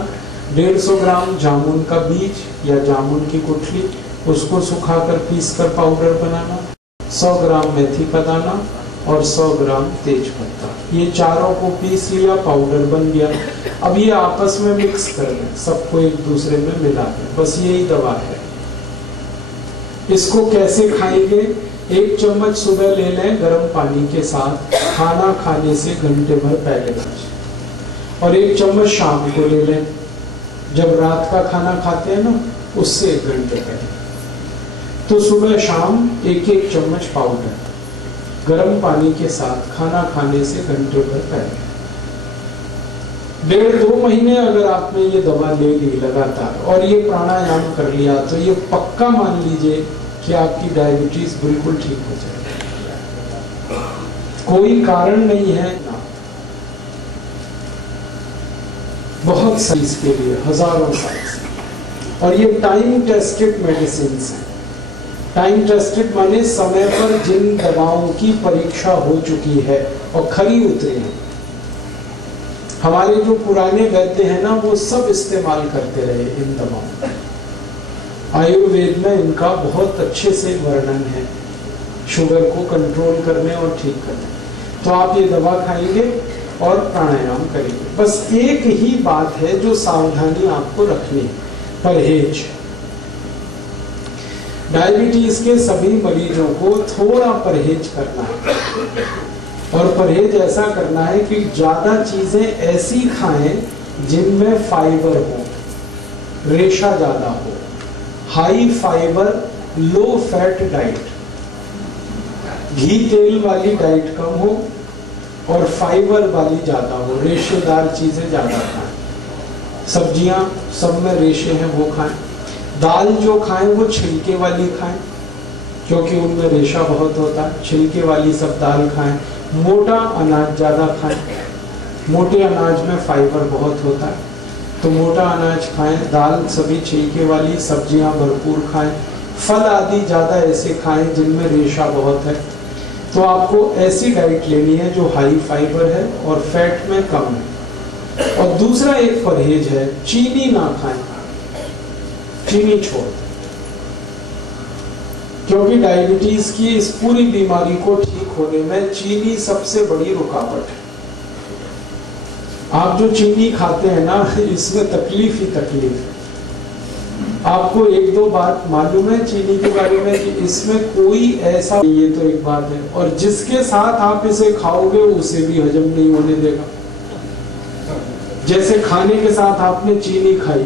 150 ग्राम जामुन का बीज या जामुन की गुठली, उसको सुखाकर पीसकर पाउडर बनाना। 100 ग्राम मेथी का दाना और 100 ग्राम तेज पत्ता, ये चारों को पीस लिया, पाउडर बन गया। अब ये आपस में मिक्स कर लें, सबको एक दूसरे में मिला दें। बस यही दवा है। इसको कैसे खाएंगे? 1 चम्मच सुबह ले लें गर्म पानी के साथ, खाना खाने से घंटे भर पहले, और 1 चम्मच शाम को ले लें जब रात का खाना खाते हैं ना, उससे 1 घंटे पहले। तो सुबह शाम 1-1 चम्मच पाउडर गर्म पानी के साथ खाना खाने से घंटे भर पहले। 1.5-2 महीने अगर आपने ये दवा ले ली लगातार और ये प्राणायाम कर लिया, तो ये पक्का मान लीजिए कि आपकी डायबिटीज बिल्कुल ठीक हो जाएगी। कोई कारण नहीं है ना। बहुत सही इसके लिए हजारों साल से। और ये टाइम टेस्टेड मेडिसिन है। टाइम टेस्टेड माने समय पर जिन दवाओं की परीक्षा हो चुकी है और खरी उतरी है। हमारे जो पुराने वैद्य हैं ना, वो सब इस्तेमाल करते रहे इन दवाओं। आयुर्वेद में इनका बहुत अच्छे से वर्णन है, शुगर को कंट्रोल करने और ठीक करने। तो आप ये दवा खाएंगे और प्राणायाम करेंगे। बस एक ही बात है जो सावधानी आपको रखनी है, परहेज। डायबिटीज के सभी मरीजों को थोड़ा परहेज करना है। और परहेज ऐसा करना है कि ज्यादा चीजें ऐसी खाएं जिनमें फाइबर हो, रेशा ज्यादा हो, high fibre low fat diet, घी तेल वाली डाइट कम हो और फाइबर वाली ज्यादा हो, रेशेदार चीजें ज्यादा खाएं। सब्जियां सब में रेशे हैं वो खाएं। दाल जो खाएं वो छिलके वाली खाएं, क्योंकि उनमें रेशा बहुत होता है। छिलके वाली सब दाल खाएं। मोटा अनाज ज्यादा खाएं, मोटे अनाज में फाइबर बहुत होता है, तो मोटा अनाज खाएं। दाल सभी छिलके वाली, सब्जियां भरपूर खाएं। फल आदि ज्यादा ऐसे खाएं जिनमें रेशा बहुत है। तो आपको ऐसी डाइट लेनी है जो हाई फाइबर है और फैट में कम है। और दूसरा एक परहेज है, चीनी ना खाएं, चीनी छोड़, क्योंकि डायबिटीज की इस पूरी बीमारी को ठीक होने में चीनी सबसे बड़ी रुकावट है। आप जो चीनी खाते हैं ना, इसमें तकलीफ ही तकलीफ है। आपको एक दो बात मालूम है चीनी के बारे में कि इसमें कोई ऐसा, ये तो एक बात है, और जिसके साथ आप इसे खाओगे उसे भी हजम नहीं होने देगा। जैसे खाने के साथ आपने चीनी खाई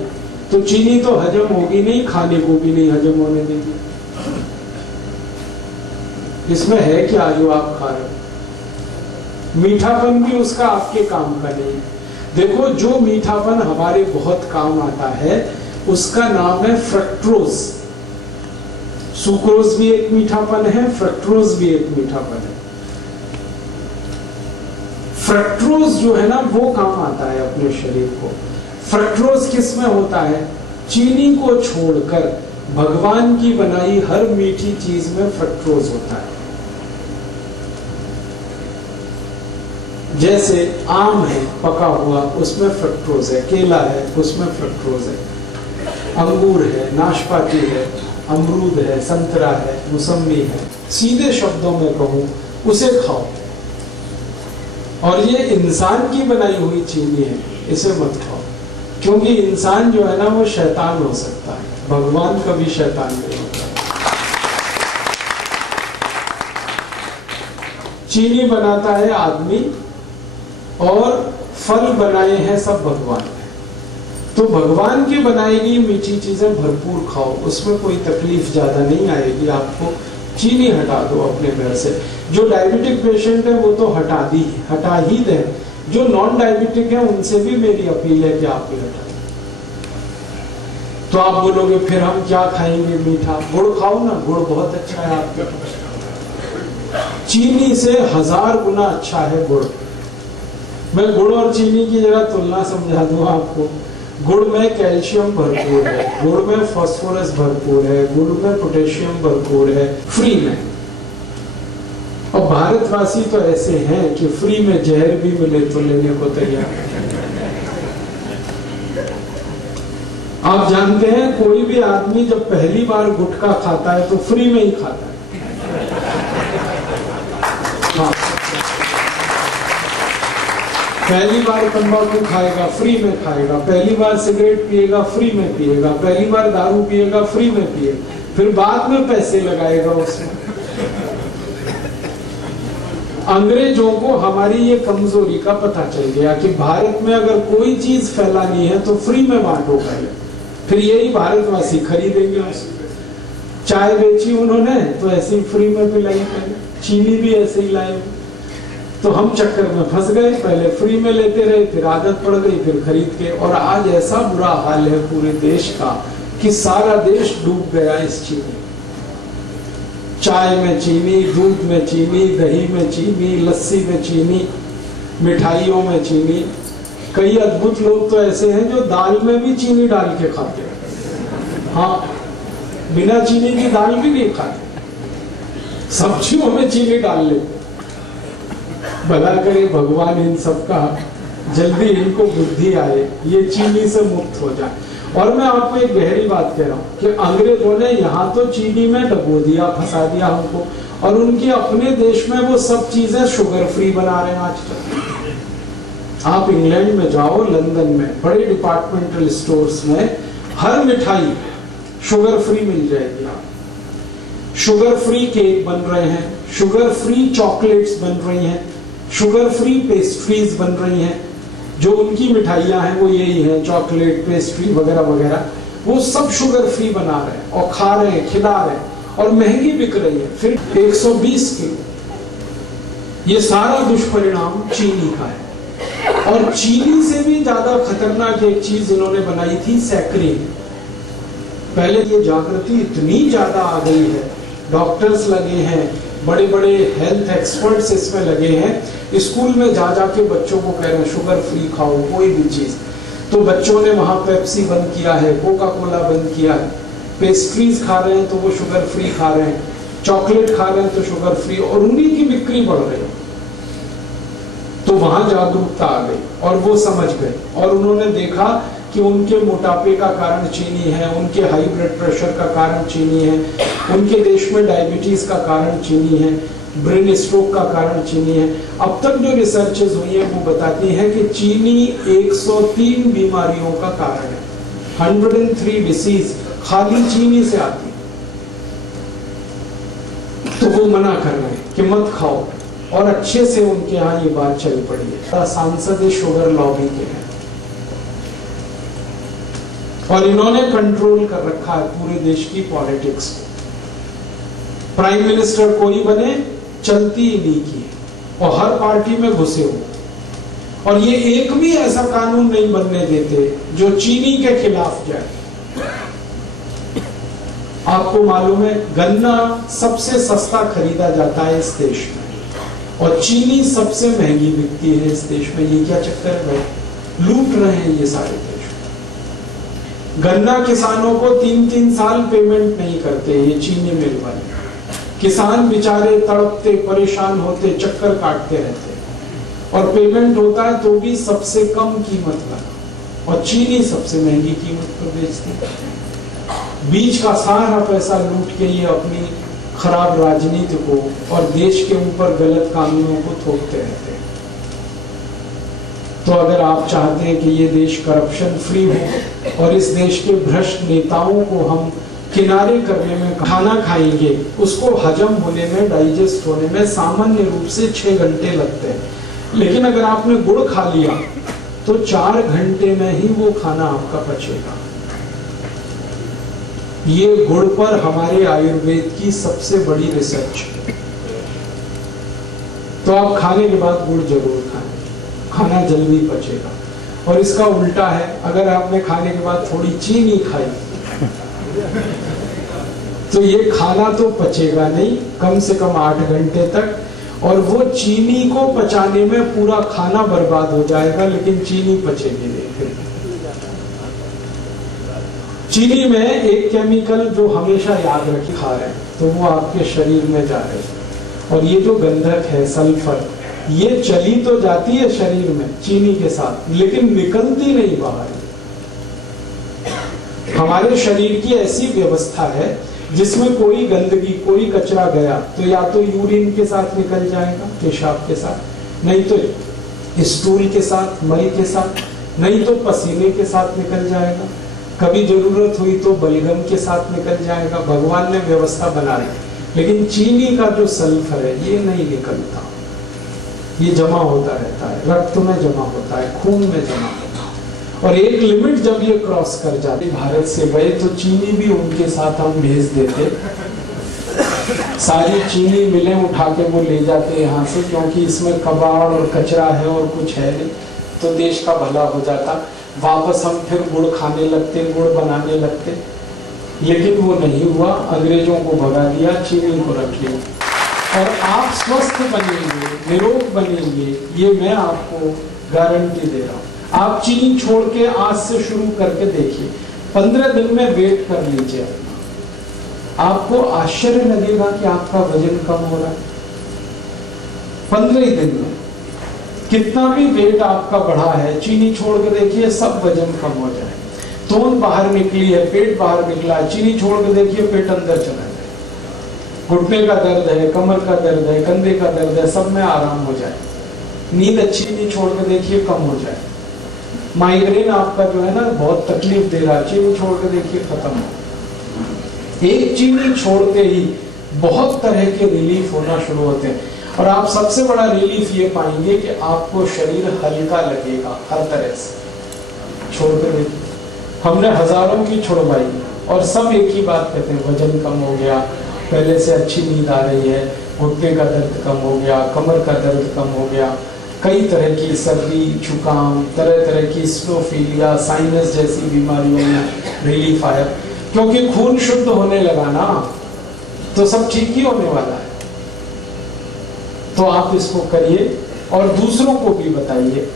तो चीनी तो हजम होगी नहीं, खाने को भी नहीं हजम होने देगी। इसमें है क्या जो आप खा रहे हो? मीठापन भी उसका आपके काम का नहीं है। देखो जो मीठापन हमारे बहुत काम आता है उसका नाम है फ्रक्टोज। सुक्रोज भी एक मीठापन है, फ्रक्टोज भी एक मीठापन है। फ्रक्टोज जो है ना वो काम आता है अपने शरीर को। फ्रक्टोज किस में होता है? चीनी को छोड़कर भगवान की बनाई हर मीठी चीज में फ्रक्टोज होता है। जैसे आम है पका हुआ, उसमें फ्रक्टोज है, केला है उसमें फ्रक्टोज है, अंगूर है, नाशपाती है, अमरूद है, संतरा है, मौसमी है। सीधे शब्दों में कहूं उसे खाओ। और ये इंसान की बनाई हुई चीनी है, इसे मत खाओ, क्योंकि इंसान जो है ना वो शैतान हो सकता है, भगवान कभी शैतान नहीं होता। चीनी बनाता है आदमी और फल बनाए हैं सब भगवान ने। तो भगवान की बनाई गई मीठी चीजें भरपूर खाओ, उसमें कोई तकलीफ ज्यादा नहीं आएगी आपको। चीनी हटा दो अपने घर से। जो डायबिटिक पेशेंट है वो तो हटा ही दे। जो नॉन डायबिटिक है उनसे भी मेरी अपील है कि आप भी हटा दें। तो आप बोलोगे फिर हम क्या खाएंगे मीठा? गुड़ खाओ ना, गुड़ बहुत अच्छा है आपके पास। चीनी से 1000 गुना अच्छा है गुड़। मैं गुड़ और चीनी की जरा तुलना समझा दूं आपको। गुड़ में कैल्शियम भरपूर है, गुड़ में फास्फोरस भरपूर है, गुड़ में पोटेशियम भरपूर है, फ्री में। और भारतवासी तो ऐसे हैं कि फ्री में जहर भी मिले तो लेने को तैयार। आप जानते हैं कोई भी आदमी जब पहली बार गुटखा खाता है तो फ्री में ही खाता है। हाँ। पहली बार तंबाकू खाएगा फ्री में खाएगा, पहली बार सिगरेट पिएगा फ्री में पिएगा, पहली बार दारू पिएगा फ्री में पिएगा, फिर बाद में पैसे लगाएगा उसमें। अंग्रेजों को हमारी ये कमजोरी का पता चल गया कि भारत में अगर कोई चीज फैलानी है तो फ्री में बांटो पहले, फिर यही भारतवासी खरीदेंगे उसको। चाय बेची उन्होंने तो ऐसे ही फ्री में पिलाई, चीनी भी ऐसे ही लाई। तो हम चक्कर में फंस गए, पहले फ्री में लेते रहे, फिर आदत पड़ गई, फिर खरीद के। और आज ऐसा बुरा हाल है पूरे देश का कि सारा देश डूब गया इस चीनी। चाय में चीनी, दूध में चीनी, दही में चीनी, लस्सी में चीनी, मिठाइयों में चीनी। कई अद्भुत लोग तो ऐसे हैं जो दाल में भी चीनी डाल के खाते हैं। हाँ, बिना चीनी की दाल भी नहीं खाते, सब्जियों में चीनी डाल लेते। भला करे भगवान इन सबका जल्दी इनको बुद्धि आए, ये चीनी से मुक्त हो जाए। और मैं आपको एक गहरी बात कह रहा हूं कि अंग्रेजों ने यहाँ तो चीनी में डबो दिया, फंसा दिया हमको, और उनके अपने देश में वो सब चीजें शुगर फ्री बना रहे हैं आज तक। आप इंग्लैंड में जाओ, लंदन में बड़े डिपार्टमेंटल स्टोर्स में हर मिठाई शुगर फ्री मिल जाएगी। आप शुगर फ्री केक बन रहे हैं, शुगर फ्री चॉकलेट्स बन रही हैं, शुगर फ्री पेस्ट्रीज बन रही हैं। जो उनकी मिठाइयां हैं वो यही हैं, चॉकलेट, पेस्ट्री वगैरह वगैरह, वो सब शुगर फ्री बना रहे हैं और खा रहे हैं, खिला रहे हैं, और महंगी बिक रही है। फिर 120 किलो। ये सारा दुष्परिणाम चीनी का है। और चीनी से भी ज्यादा खतरनाक एक चीज इन्होंने बनाई थी, सैकरीन। पहले ये जागृति इतनी ज्यादा आ गई है, डॉक्टर्स लगे हैं, बड़े बड़े हेल्थ एक्सपर्ट्स इसमें लगे हैं, स्कूल में जा जाके बच्चों को कह रहे हैं शुगर फ्री खाओ कोई भी चीज। तो बच्चों ने वहां पेप्सी बंद किया है, कोका कोला बंद किया है, पेस्ट्रीज खा रहे हैं तो वो शुगर फ्री खा रहे हैं, चॉकलेट खा रहे हैं तो शुगर फ्री, और उन्हीं की बिक्री बढ़ रही है। तो वहां जागरूकता आ गई और वो समझ गए, और उन्होंने देखा कि उनके मोटापे का कारण चीनी है, उनके हाई ब्लड प्रेशर का कारण चीनी है, उनके देश में डायबिटीज का कारण चीनी है, ब्रेन स्ट्रोक का कारण चीनी है। अब तक जो रिसर्चेज हुई है वो बताती है कि चीनी 103 बीमारियों का कारण है, 103 डिसीज, खाली चीनी से आती है, तो वो मना कर रहे हैं कि मत खाओ। और अच्छे से उनके यहाँ ये बात चल पड़ी है। सांसद शुगर लॉबी के हैं और इन्होंने कंट्रोल कर रखा है पूरे देश की पॉलिटिक्स को। प्राइम मिनिस्टर कोई बने, चलती ही नहीं की, और हर पार्टी में घुसे हो। और ये एक भी ऐसा कानून नहीं बनने देते जो चीनी के खिलाफ जाए। आपको मालूम है गन्ना सबसे सस्ता खरीदा जाता है इस देश में, और चीनी सबसे महंगी बिकती है इस देश में। ये क्या चक्कर है भाई? लूट रहे हैं ये सारे देश। गन्ना किसानों को 3-3 साल पेमेंट नहीं करते ये चीनी मिल वाले। किसान बेचारे तड़पते, परेशान होते, चक्कर काटते रहते, और पेमेंट होता है तो भी सबसे कम कीमत लगा, और चीनी सबसे महंगी कीमत पर बेचती है। बीच का सारा पैसा लूट के ये अपनी खराब राजनीति को और देश के ऊपर गलत कानूनों को थोपते रहते हैं। तो अगर आप चाहते हैं कि ये देश करप्शन फ्री हो और इस देश के भ्रष्ट नेताओं को हम किनारे करने में, खाना खाएंगे उसको हजम होने में, डाइजेस्ट होने में सामान्य रूप से 6 घंटे लगते हैं। लेकिन अगर आपने गुड़ खा लिया तो 4 घंटे में ही वो खाना आपका पचेगा। ये गुड़ पर हमारे आयुर्वेद की सबसे बड़ी रिसर्च है। तो आप खाने के बाद गुड़ जरूर खाएं, खाना जल्दी पचेगा। और इसका उल्टा है, अगर आपने खाने के बाद थोड़ी चीनी खाई तो ये खाना तो पचेगा नहीं कम से कम 8 घंटे तक, और वो चीनी को पचाने में पूरा खाना बर्बाद हो जाएगा, लेकिन चीनी पचेगी नहीं। चीनी में एक केमिकल जो हमेशा याद रखी खा रहे हैं, तो वो आपके शरीर में जा रहे हैं। और ये जो गंधक है सल्फर, ये चली तो जाती है शरीर में चीनी के साथ, लेकिन निकलती नहीं बाहर। हमारे शरीर की ऐसी व्यवस्था है जिसमें कोई गंदगी, कोई कचरा गया तो या तो यूरिन के साथ निकल जाएगा, पेशाब के साथ, नहीं तो स्टूल के साथ, मल के साथ, नहीं तो पसीने के साथ निकल जाएगा, कभी जरूरत हुई तो बलगम के साथ निकल जाएगा। भगवान ने व्यवस्था बना दी। लेकिन चीनी का जो सल्फर है ये नहीं निकलता, ये जमा होता रहता है, रक्त में जमा होता है, खून में जमा होता है। और एक लिमिट जब ये क्रॉस कर जाती, भारत से गए तो चीनी भी उनके साथ हम भेज देते, सारी चीनी मिलें उठा के वो ले जाते यहाँ से, क्योंकि इसमें कबाड़ और कचरा है और कुछ है नहीं, तो देश का भला हो जाता। वापस हम फिर गुड़ खाने लगते, गुड़ बनाने लगते, लेकिन वो नहीं हुआ। अंग्रेजों को भगा दिया, चीनी को रख लिया, और आप स्वस्थ बनेंगे, निरोग बनेंगे, ये मैं आपको गारंटी दे रहा हूँ। आप चीनी छोड़ के आज से शुरू करके देखिए, 15 दिन में वेट कर लीजिए अपना, आपको आश्चर्य लगेगा कि आपका वजन कम हो रहा है। 15 दिन में कितना भी वेट आपका बढ़ा है, चीनी छोड़ के देखिए सब वजन कम हो जाए। तोंद बाहर निकली है, पेट बाहर निकला है, चीनी छोड़ के देखिए पेट अंदर चला जाए। घुटने का दर्द है, कमर का दर्द है, कंधे का दर्द है, सब में आराम हो जाए। नींद अच्छी नहीं, छोड़ के देखिए कम हो जाए। माइग्रेन आपका जो है ना बहुत तकलीफ दे रहा है, चीनी छोड़ के देखिए खत्म हो। एक चीनी छोड़ते ही बहुत तरह के रिलीफ होना शुरू होते हैं, और आप सबसे बड़ा रिलीफ ये पाएंगे कि आपको शरीर हल्का लगेगा हर तरह से। छोड़ के देखिए, हमने हजारों की छुड़वाई और सब एक ही बात कहते हैं, वजन कम हो गया, पहले से अच्छी नींद आ रही है, घुटने का दर्द कम हो गया, कमर का दर्द कम हो गया, कई तरह की सर्दी, जुकाम, तरह तरह की स्नोफीलिया, साइनस जैसी बीमारियों में रिलीफ आया, क्योंकि खून शुद्ध होने लगा ना, तो सब ठीक ही होने वाला है। तो आप इसको करिए और दूसरों को भी बताइए,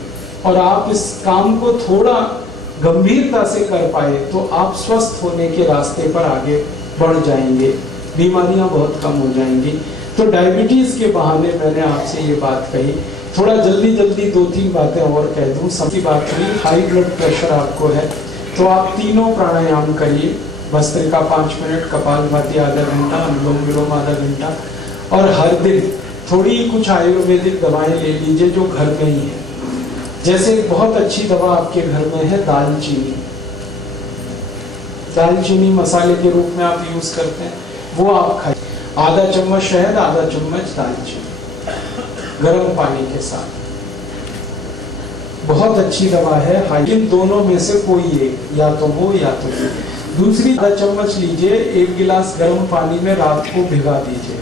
और आप इस काम को थोड़ा गंभीरता से कर पाए तो आप स्वस्थ होने के रास्ते पर आगे बढ़ जाएंगे, बीमारियां बहुत कम हो जाएंगी। तो डायबिटीज के बहाने मैंने आपसे ये बात कही, थोड़ा जल्दी जल्दी 2-3 बातें और कह दूं। सबकी बात हुई, हाई ब्लड प्रेशर आपको है तो आप तीनों प्राणायाम करिए, भस्त्रिका 5 मिनट, कपालभाति आधा घंटा, अनुलोम विलोम आधा घंटा, और हर दिन थोड़ी कुछ आयुर्वेदिक दवाएं ले लीजिए जो घर में ही है। जैसे बहुत अच्छी दवा आपके घर में है दालचीनी, दालचीनी मसाले के रूप में आप यूज करते हैं, वो आप खाइए। आधा चम्मच शहद, आधा चम्मच दालचीनी गर्म पानी के साथ। बहुत अच्छी दवा है। इन दोनों में से कोई एक, या तो वो या तो ये। दूसरी, आधा चम्मच लीजिए, 1 गिलास गर्म पानी में रात को भिगा दीजिए,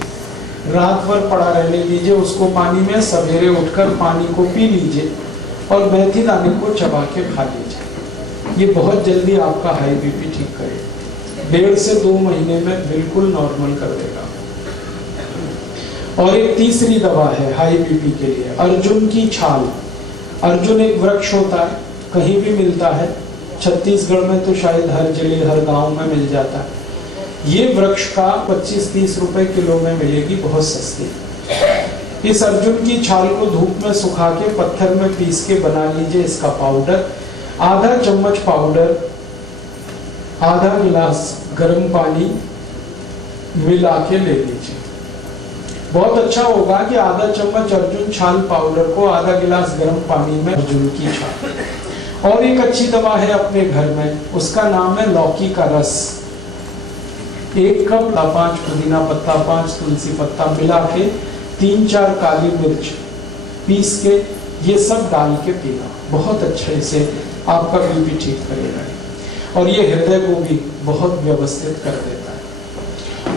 रात भर पड़ा रहने दीजिए उसको पानी में। सवेरे उठकर पानी को पी लीजिए और मेथी दाने को चबा के खा लीजिए। ये बहुत जल्दी आपका हाई बीपी ठीक करेगा। 1.5 से 2 महीने में बिल्कुल नॉर्मल कर देगा। और एक तीसरी दवा है हाई बीपी के लिए, अर्जुन की छाल। अर्जुन एक वृक्ष होता है, कहीं भी मिलता है, छत्तीसगढ़ में तो शायद हर जिले हर गांव में मिल जाता है। ये वृक्ष का 25-30 रुपए किलो में मिलेगी, बहुत सस्ती। इस अर्जुन की छाल को धूप में सुखा के पत्थर में पीस के बना लीजिए इसका पाउडर। आधा चम्मच पाउडर आधा गिलास गर्म पानी मिला के ले लीजिए। बहुत अच्छा होगा कि आधा चम्मच अर्जुन छाल पाउडर को आधा गिलास गर्म पानी में अर्जुन की छाल। और एक अच्छी दवा है अपने घर में, उसका नाम है लौकी का रस। 1 कप 5 पुदीना पत्ता, 5 तुलसी पत्ता मिला के 3-4 काली मिर्च पीस के ये सब डाल के पीना, बहुत अच्छे से आपका बीपी ठीक करेगा। और ये हृदय को भी बहुत व्यवस्थित कर देता है।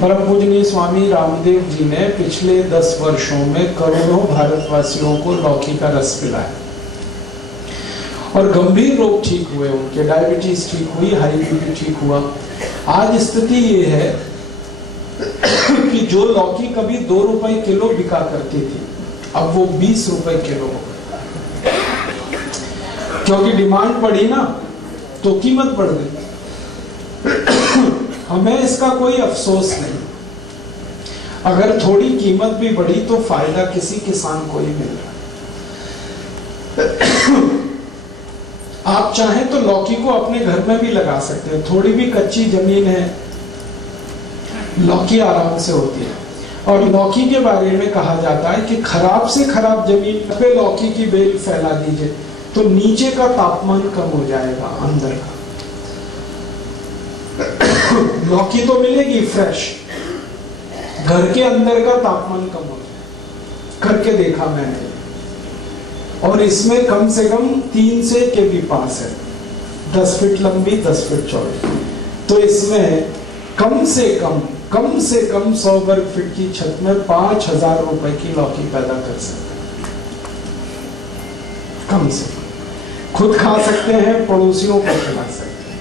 परम पूजनीय स्वामी रामदेव जी ने पिछले 10 वर्षों में करोड़ों भारतवासियों को लौकी का रस पिलाया और गंभीर रोग ठीक हुए उनके। डायबिटीज ठीक हुई, हाई बीपी ठीक हुआ। आज स्थिति ये है कि जो लौकी कभी 2 रुपए किलो बिका करती थी, अब वो 20 रुपए किलो हो गई, क्योंकि डिमांड बढ़ी ना, तो कीमत बढ़ गई। हमें इसका कोई अफसोस नहीं। अगर थोड़ी कीमत भी बढ़ी तो फायदा किसी किसान को ही मिल रहा है। आप चाहें तो लौकी को अपने घर में भी लगा सकते हैं। थोड़ी भी कच्ची जमीन है, लौकी आराम से होती है। और लौकी के बारे में कहा जाता है कि खराब से खराब जमीन पे लौकी की बेल फैला दीजिए तो नीचे का तापमान कम हो जाएगा, अंदर का। लौकी तो मिलेगी फ्रेश, घर के अंदर का तापमान कम हो जाए, करके देखा मैंने। और इसमें कम से कम 3 से के भी पास है, 10 फीट लंबी 10 फीट चौड़ी। तो इसमें कम से कम 100 वर्ग फीट की छत में 5,000 रुपए की लौकी पैदा कर सकते हैं। कम से कम खुद खा सकते हैं, पड़ोसियों को खिला सकते हैं,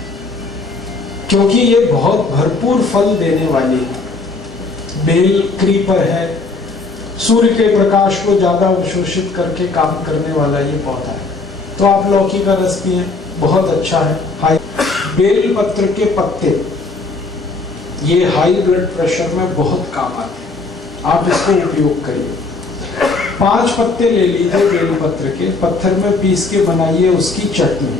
क्योंकि ये बहुत भरपूर फल देने वाली है। बेल क्रीपर है, सूर्य के प्रकाश को ज्यादा अवशोषित करके काम करने वाला ये पौधा है। तो आप लौकी का रस पिए, बहुत अच्छा है। हाई बेल पत्र के पत्ते ये हाई ब्लड प्रेशर में बहुत काम आते हैं, आप इसको उपयोग करिए। 5 पत्ते ले लीजिए बेल पत्र के, पत्थर में पीस के बनाइए उसकी चटनी।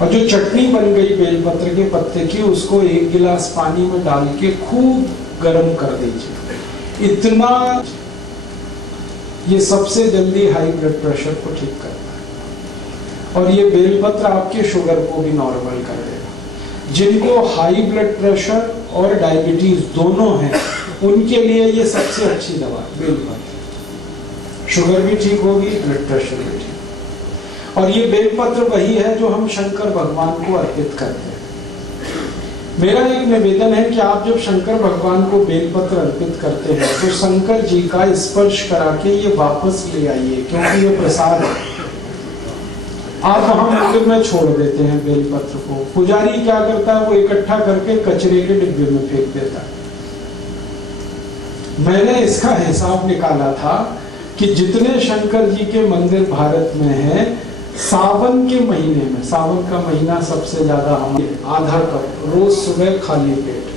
और जो चटनी बन गई बेल पत्र के पत्ते की, उसको 1 गिलास पानी में डाल के खूब गर्म कर दीजिए। इतना ये सबसे जल्दी हाई ब्लड प्रेशर को ठीक करता है। और ये बेलपत्र आपके शुगर को भी नॉर्मल कर देगा। जिनको हाई ब्लड प्रेशर और डायबिटीज दोनों हैं, उनके लिए ये सबसे अच्छी दवा बेलपत्र। शुगर भी ठीक होगी, ब्लड प्रेशर भी ठीक। और ये बेलपत्र वही है जो हम शंकर भगवान को अर्पित करते हैं। मेरा एक निवेदन है कि आप जब शंकर भगवान को बेलपत्र अर्पित करते हैं तो शंकर जी का स्पर्श करा के ये वापस ले आइए, क्योंकि ये प्रसाद है। आप हम मंदिर में छोड़ देते हैं बेलपत्र को, पुजारी क्या करता है, वो इकट्ठा करके कचरे के डिब्बे में फेंक देता है। मैंने इसका हिसाब निकाला था कि जितने शंकर जी के मंदिर भारत में हैं, सावन के महीने में, सावन का महीना सबसे ज्यादा, हम आधा कप रोज सुबह खाली पेट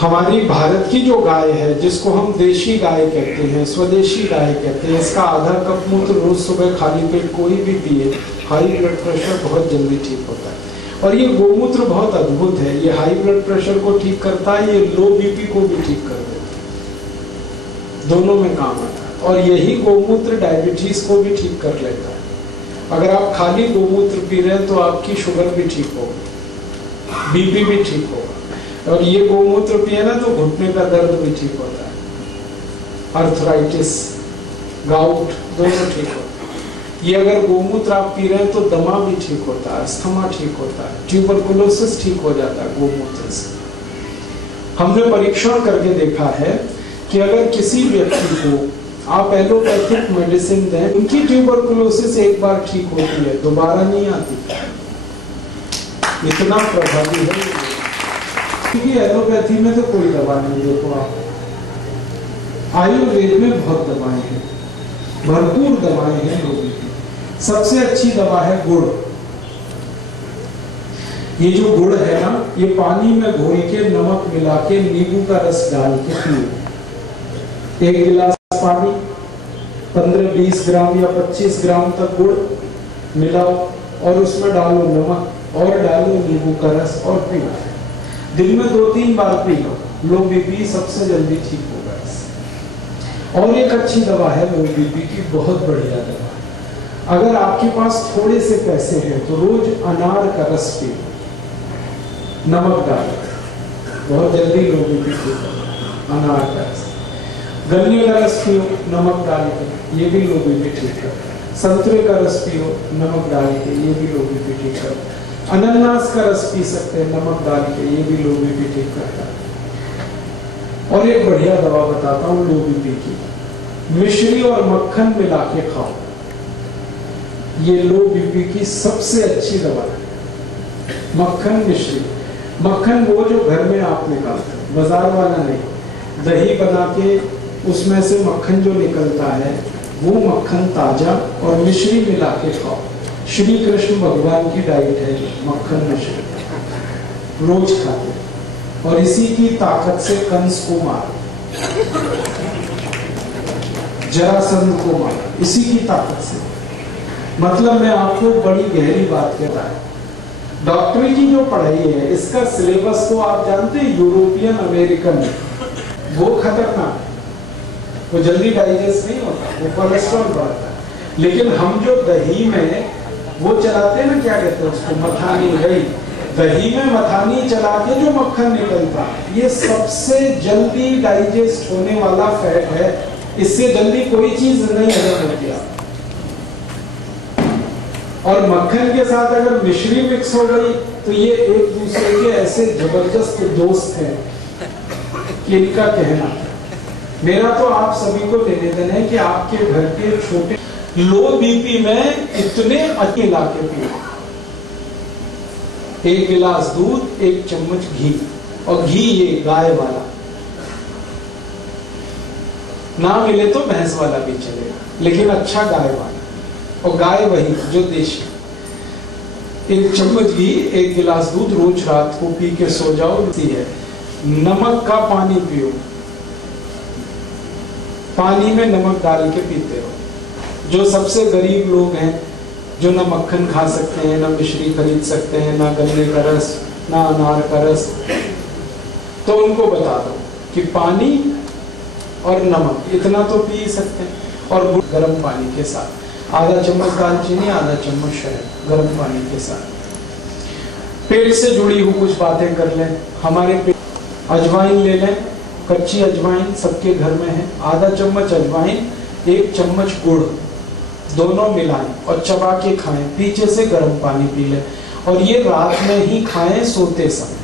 हमारी भारत की जो गाय है, जिसको हम देशी गाय कहते हैं, स्वदेशी गाय कहते हैं, इसका आधा कप मूत्र रोज सुबह खाली पेट कोई भी पिए, हाई ब्लड प्रेशर बहुत जल्दी ठीक होता है। और ये गोमूत्र बहुत अद्भुत है, ये हाई ब्लड प्रेशर को ठीक करता है, ये लो बीपी को भी ठीक कर देता है, दोनों में काम आता है। और यही गोमूत्र डायबिटीज को भी ठीक कर लेता है। अगर आप खाली गोमूत्र पी रहे हैं तो आपकी शुगर भी ठीक होगी, बीपी भी ठीक होगा। और ये गोमूत्र पिए ना तो घुटने का दर्द भी ठीक होता है, अर्थराइटिस, गाउट दोनों ठीक होता है। ये अगर गोमूत्र आप पी रहे हैं तो दमा भी ठीक होता है, अस्थमा ठीक होता है, ट्यूबरकुलोसिस ठीक हो जाता है गोमूत्र से। हमने परीक्षण करके देखा है कि अगर किसी व्यक्ति को आप एलोपैथिक मेडिसिन दें, उनकी ट्यूबरकुलोसिस एक बार ठीक होती है, दोबारा नहीं आती। इतना प्रभावी है क्योंकि एलोपैथी में तो कोई दवा नहीं। देखो आप, आयुर्वेद में बहुत दवाएं हैं, भरपूर दवाएं हैं लोगों की। सबसे अच्छी दवा है गुड़। ये जो गुड़ है ना, ये पानी में घोल के नमक मिला के नींबू का रस डाल के पियो। 1 गिलास पानी, 15-20 ग्राम या 25 ग्राम तक गुड़ मिलाओ और उसमें डालो नमक और डालो नींबू का रस और पियो। दिन में 2-3 बार पी लो, लो बीपी सबसे जल्दी ठीक होगा इससे। और एक अच्छी दवा है लो बीपी की, बहुत बढ़िया दवा। अगर आपके पास थोड़े से पैसे हैं तो रोज अनार का रस पियो, नमक डाल, बहुत जल्दी लो बीपी ठीक होगा। अनार का रस, गन्ने का रस पियो नमक डाल के, ये भी लो बीपी ठीक करता है। संतरे का रस पियो नमक डाल के, ये भी लो बीपी ठीक करता है। अनानास का रस पी सकते हैं नमक डाल के, ये भी लो बीपी ठीक करता है। और एक बढ़िया दवा बताता हूँ लो बीपी की, मिश्री और मक्खन मिला के खाओ, ये लो बीपी की सबसे अच्छी दवा है। मक्खन मिश्री, मक्खन वो जो घर में आप निकालते हो, बाजार वाला नहीं। दही बना के उसमें से मक्खन जो निकलता है वो मक्खन ताजा, और मिश्री मिला के खाओ। श्री कृष्ण भगवान की डाइट है मक्खन मिश्री, रोज खाते। और इसी की ताकत से कंस को मारा, जरासंध को मारा, इसी की ताकत से। मतलब मैं आपको बड़ी गहरी बात कहता है, डॉक्टरी की जो पढ़ाई है इसका सिलेबस तो आप जानते हैं, यूरोपियन अमेरिकन, वो खतरनाक, वो जल्दी डाइजेस्ट नहीं होता, वो कोलेस्ट्रॉल बढ़ता है। लेकिन हम जो दही में वो चलाते हैं ना, क्या कहते हैं उसको, मथानी, दही में मथानी चला के जो मक्खन निकलता है, ये सबसे जल्दी डाइजेस्ट होने वाला फैट है। इससे जल्दी कोई चीज नहीं हजम होती है। और मक्खन के साथ अगर मिश्री मिक्स हो गई तो ये एक दूसरे के ऐसे जबरदस्त दोस्त हैं कि इनका कहना। मेरा तो आप सभी को निवेदन है कि आपके घर के छोटे लो बीपी में इतने अच्छे इलाके पियो। 1 गिलास दूध, 1 चम्मच घी, और घी ये गाय वाला, ना मिले तो भैंस वाला भी चलेगा, लेकिन अच्छा गाय वाला, और गाय वही जो देशी। 1 चम्मच घी, 1 गिलास दूध, रोज रात को पी के सो जाओ। है नमक का पानी पियो, पानी में नमक डाल के पीते हो। जो सबसे गरीब लोग हैं, जो ना मक्खन खा सकते हैं, ना मिश्री खरीद सकते हैं, ना गन्ने का रस, ना अनार का रस, तो उनको बता दो कि पानी और नमक इतना तो पी सकते हैं। और गर्म पानी के साथ, आधा चम्मच दालचीनी, आधा चम्मच शहद, गर्म पानी के साथ। पेट से जुड़ी हुई कुछ बातें कर लें। हमारे पेट, अजवाइन ले लें, कच्ची अजवाइन सबके घर में है, आधा चम्मच अजवाइन, 1 चम्मच गुड़, दोनों मिलाएं और चबा के खाएं। पीछे से गर्म पानी पी लें, और ये रात में ही खाएं सोते समय।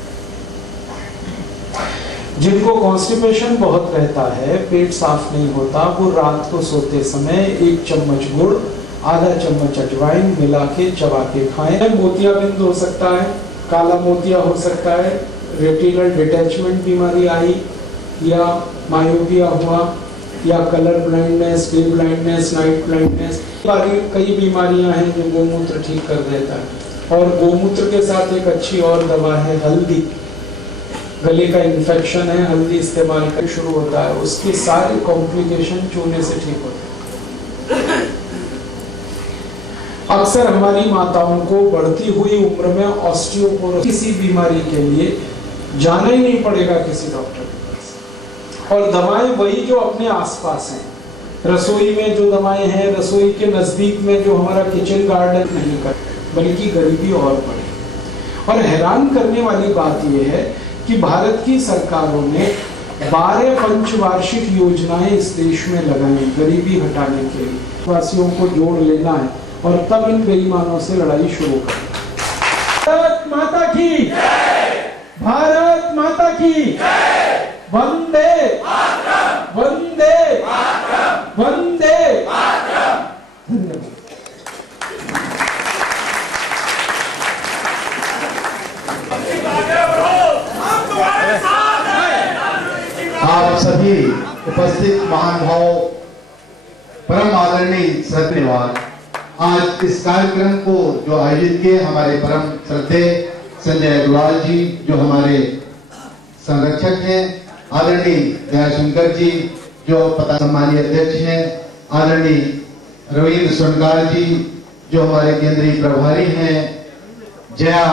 जिनको कॉन्स्टिपेशन बहुत रहता है, पेट साफ नहीं होता, वो रात को सोते समय 1 चम्मच गुड़, आधा चम्मच अजवाइन मिला के चबा के खाएं। मोतियाबिंद हो सकता है, काला मोतिया हो सकता है, रेटिनल डिटैचमेंट बीमारी आई, या मायोपिया हुआ, या colour blindness, day blindness, night blindness, कई बीमारियां हैं जो गोमूत्र ठीक कर देता है। और गोमूत्र के साथ एक अच्छी और दवा है हल्दी। गले का इन्फेक्शन है, हल्दी इस्तेमाल कर शुरू होता है, उसके सारे कॉम्प्लिकेशन चूने से ठीक होते हैं। अक्सर हमारी माताओं को बढ़ती हुई उम्र में ऑस्टियोपोरोसिस, किसी बीमारी के लिए जाना ही नहीं पड़ेगा किसी डॉक्टर के पास, और दवाएं वही जो अपने आसपास हैं। रसोई में जो दवाएं हैं, रसोई के नजदीक में जो हमारा किचन गार्डन नहीं कर, बल्कि गरीबी और बढ़ी। और हैरान करने वाली बात यह है कि भारत की सरकारों ने 12 पंचवार्षिक योजनाएं इस देश में लगाई गरीबी हटाने के लिए। वासियों को जोड़ लेना है और तब इन बेईमानों से लड़ाई शुरू करनी। भारत माता की जय, भारत माता की जय, वंदे मातरम, वंदे मातरम, वंदे मातरम। धन्यवाद। आप सभी उपस्थित महानुभाव, परम आदरणीय श्रद्धेवान, आज इस कार्यक्रम को जो आयोजित किए हमारे परम श्रद्धेय संजय अग्रवाल जी, जो हमारे संरक्षक हैं, आदरणीय दयाशंकर जी जो पता सम्मानीय अध्यक्ष हैं, आदरणीय रविंद्र सोनकार जी जो हमारे केंद्रीय प्रभारी हैं, जया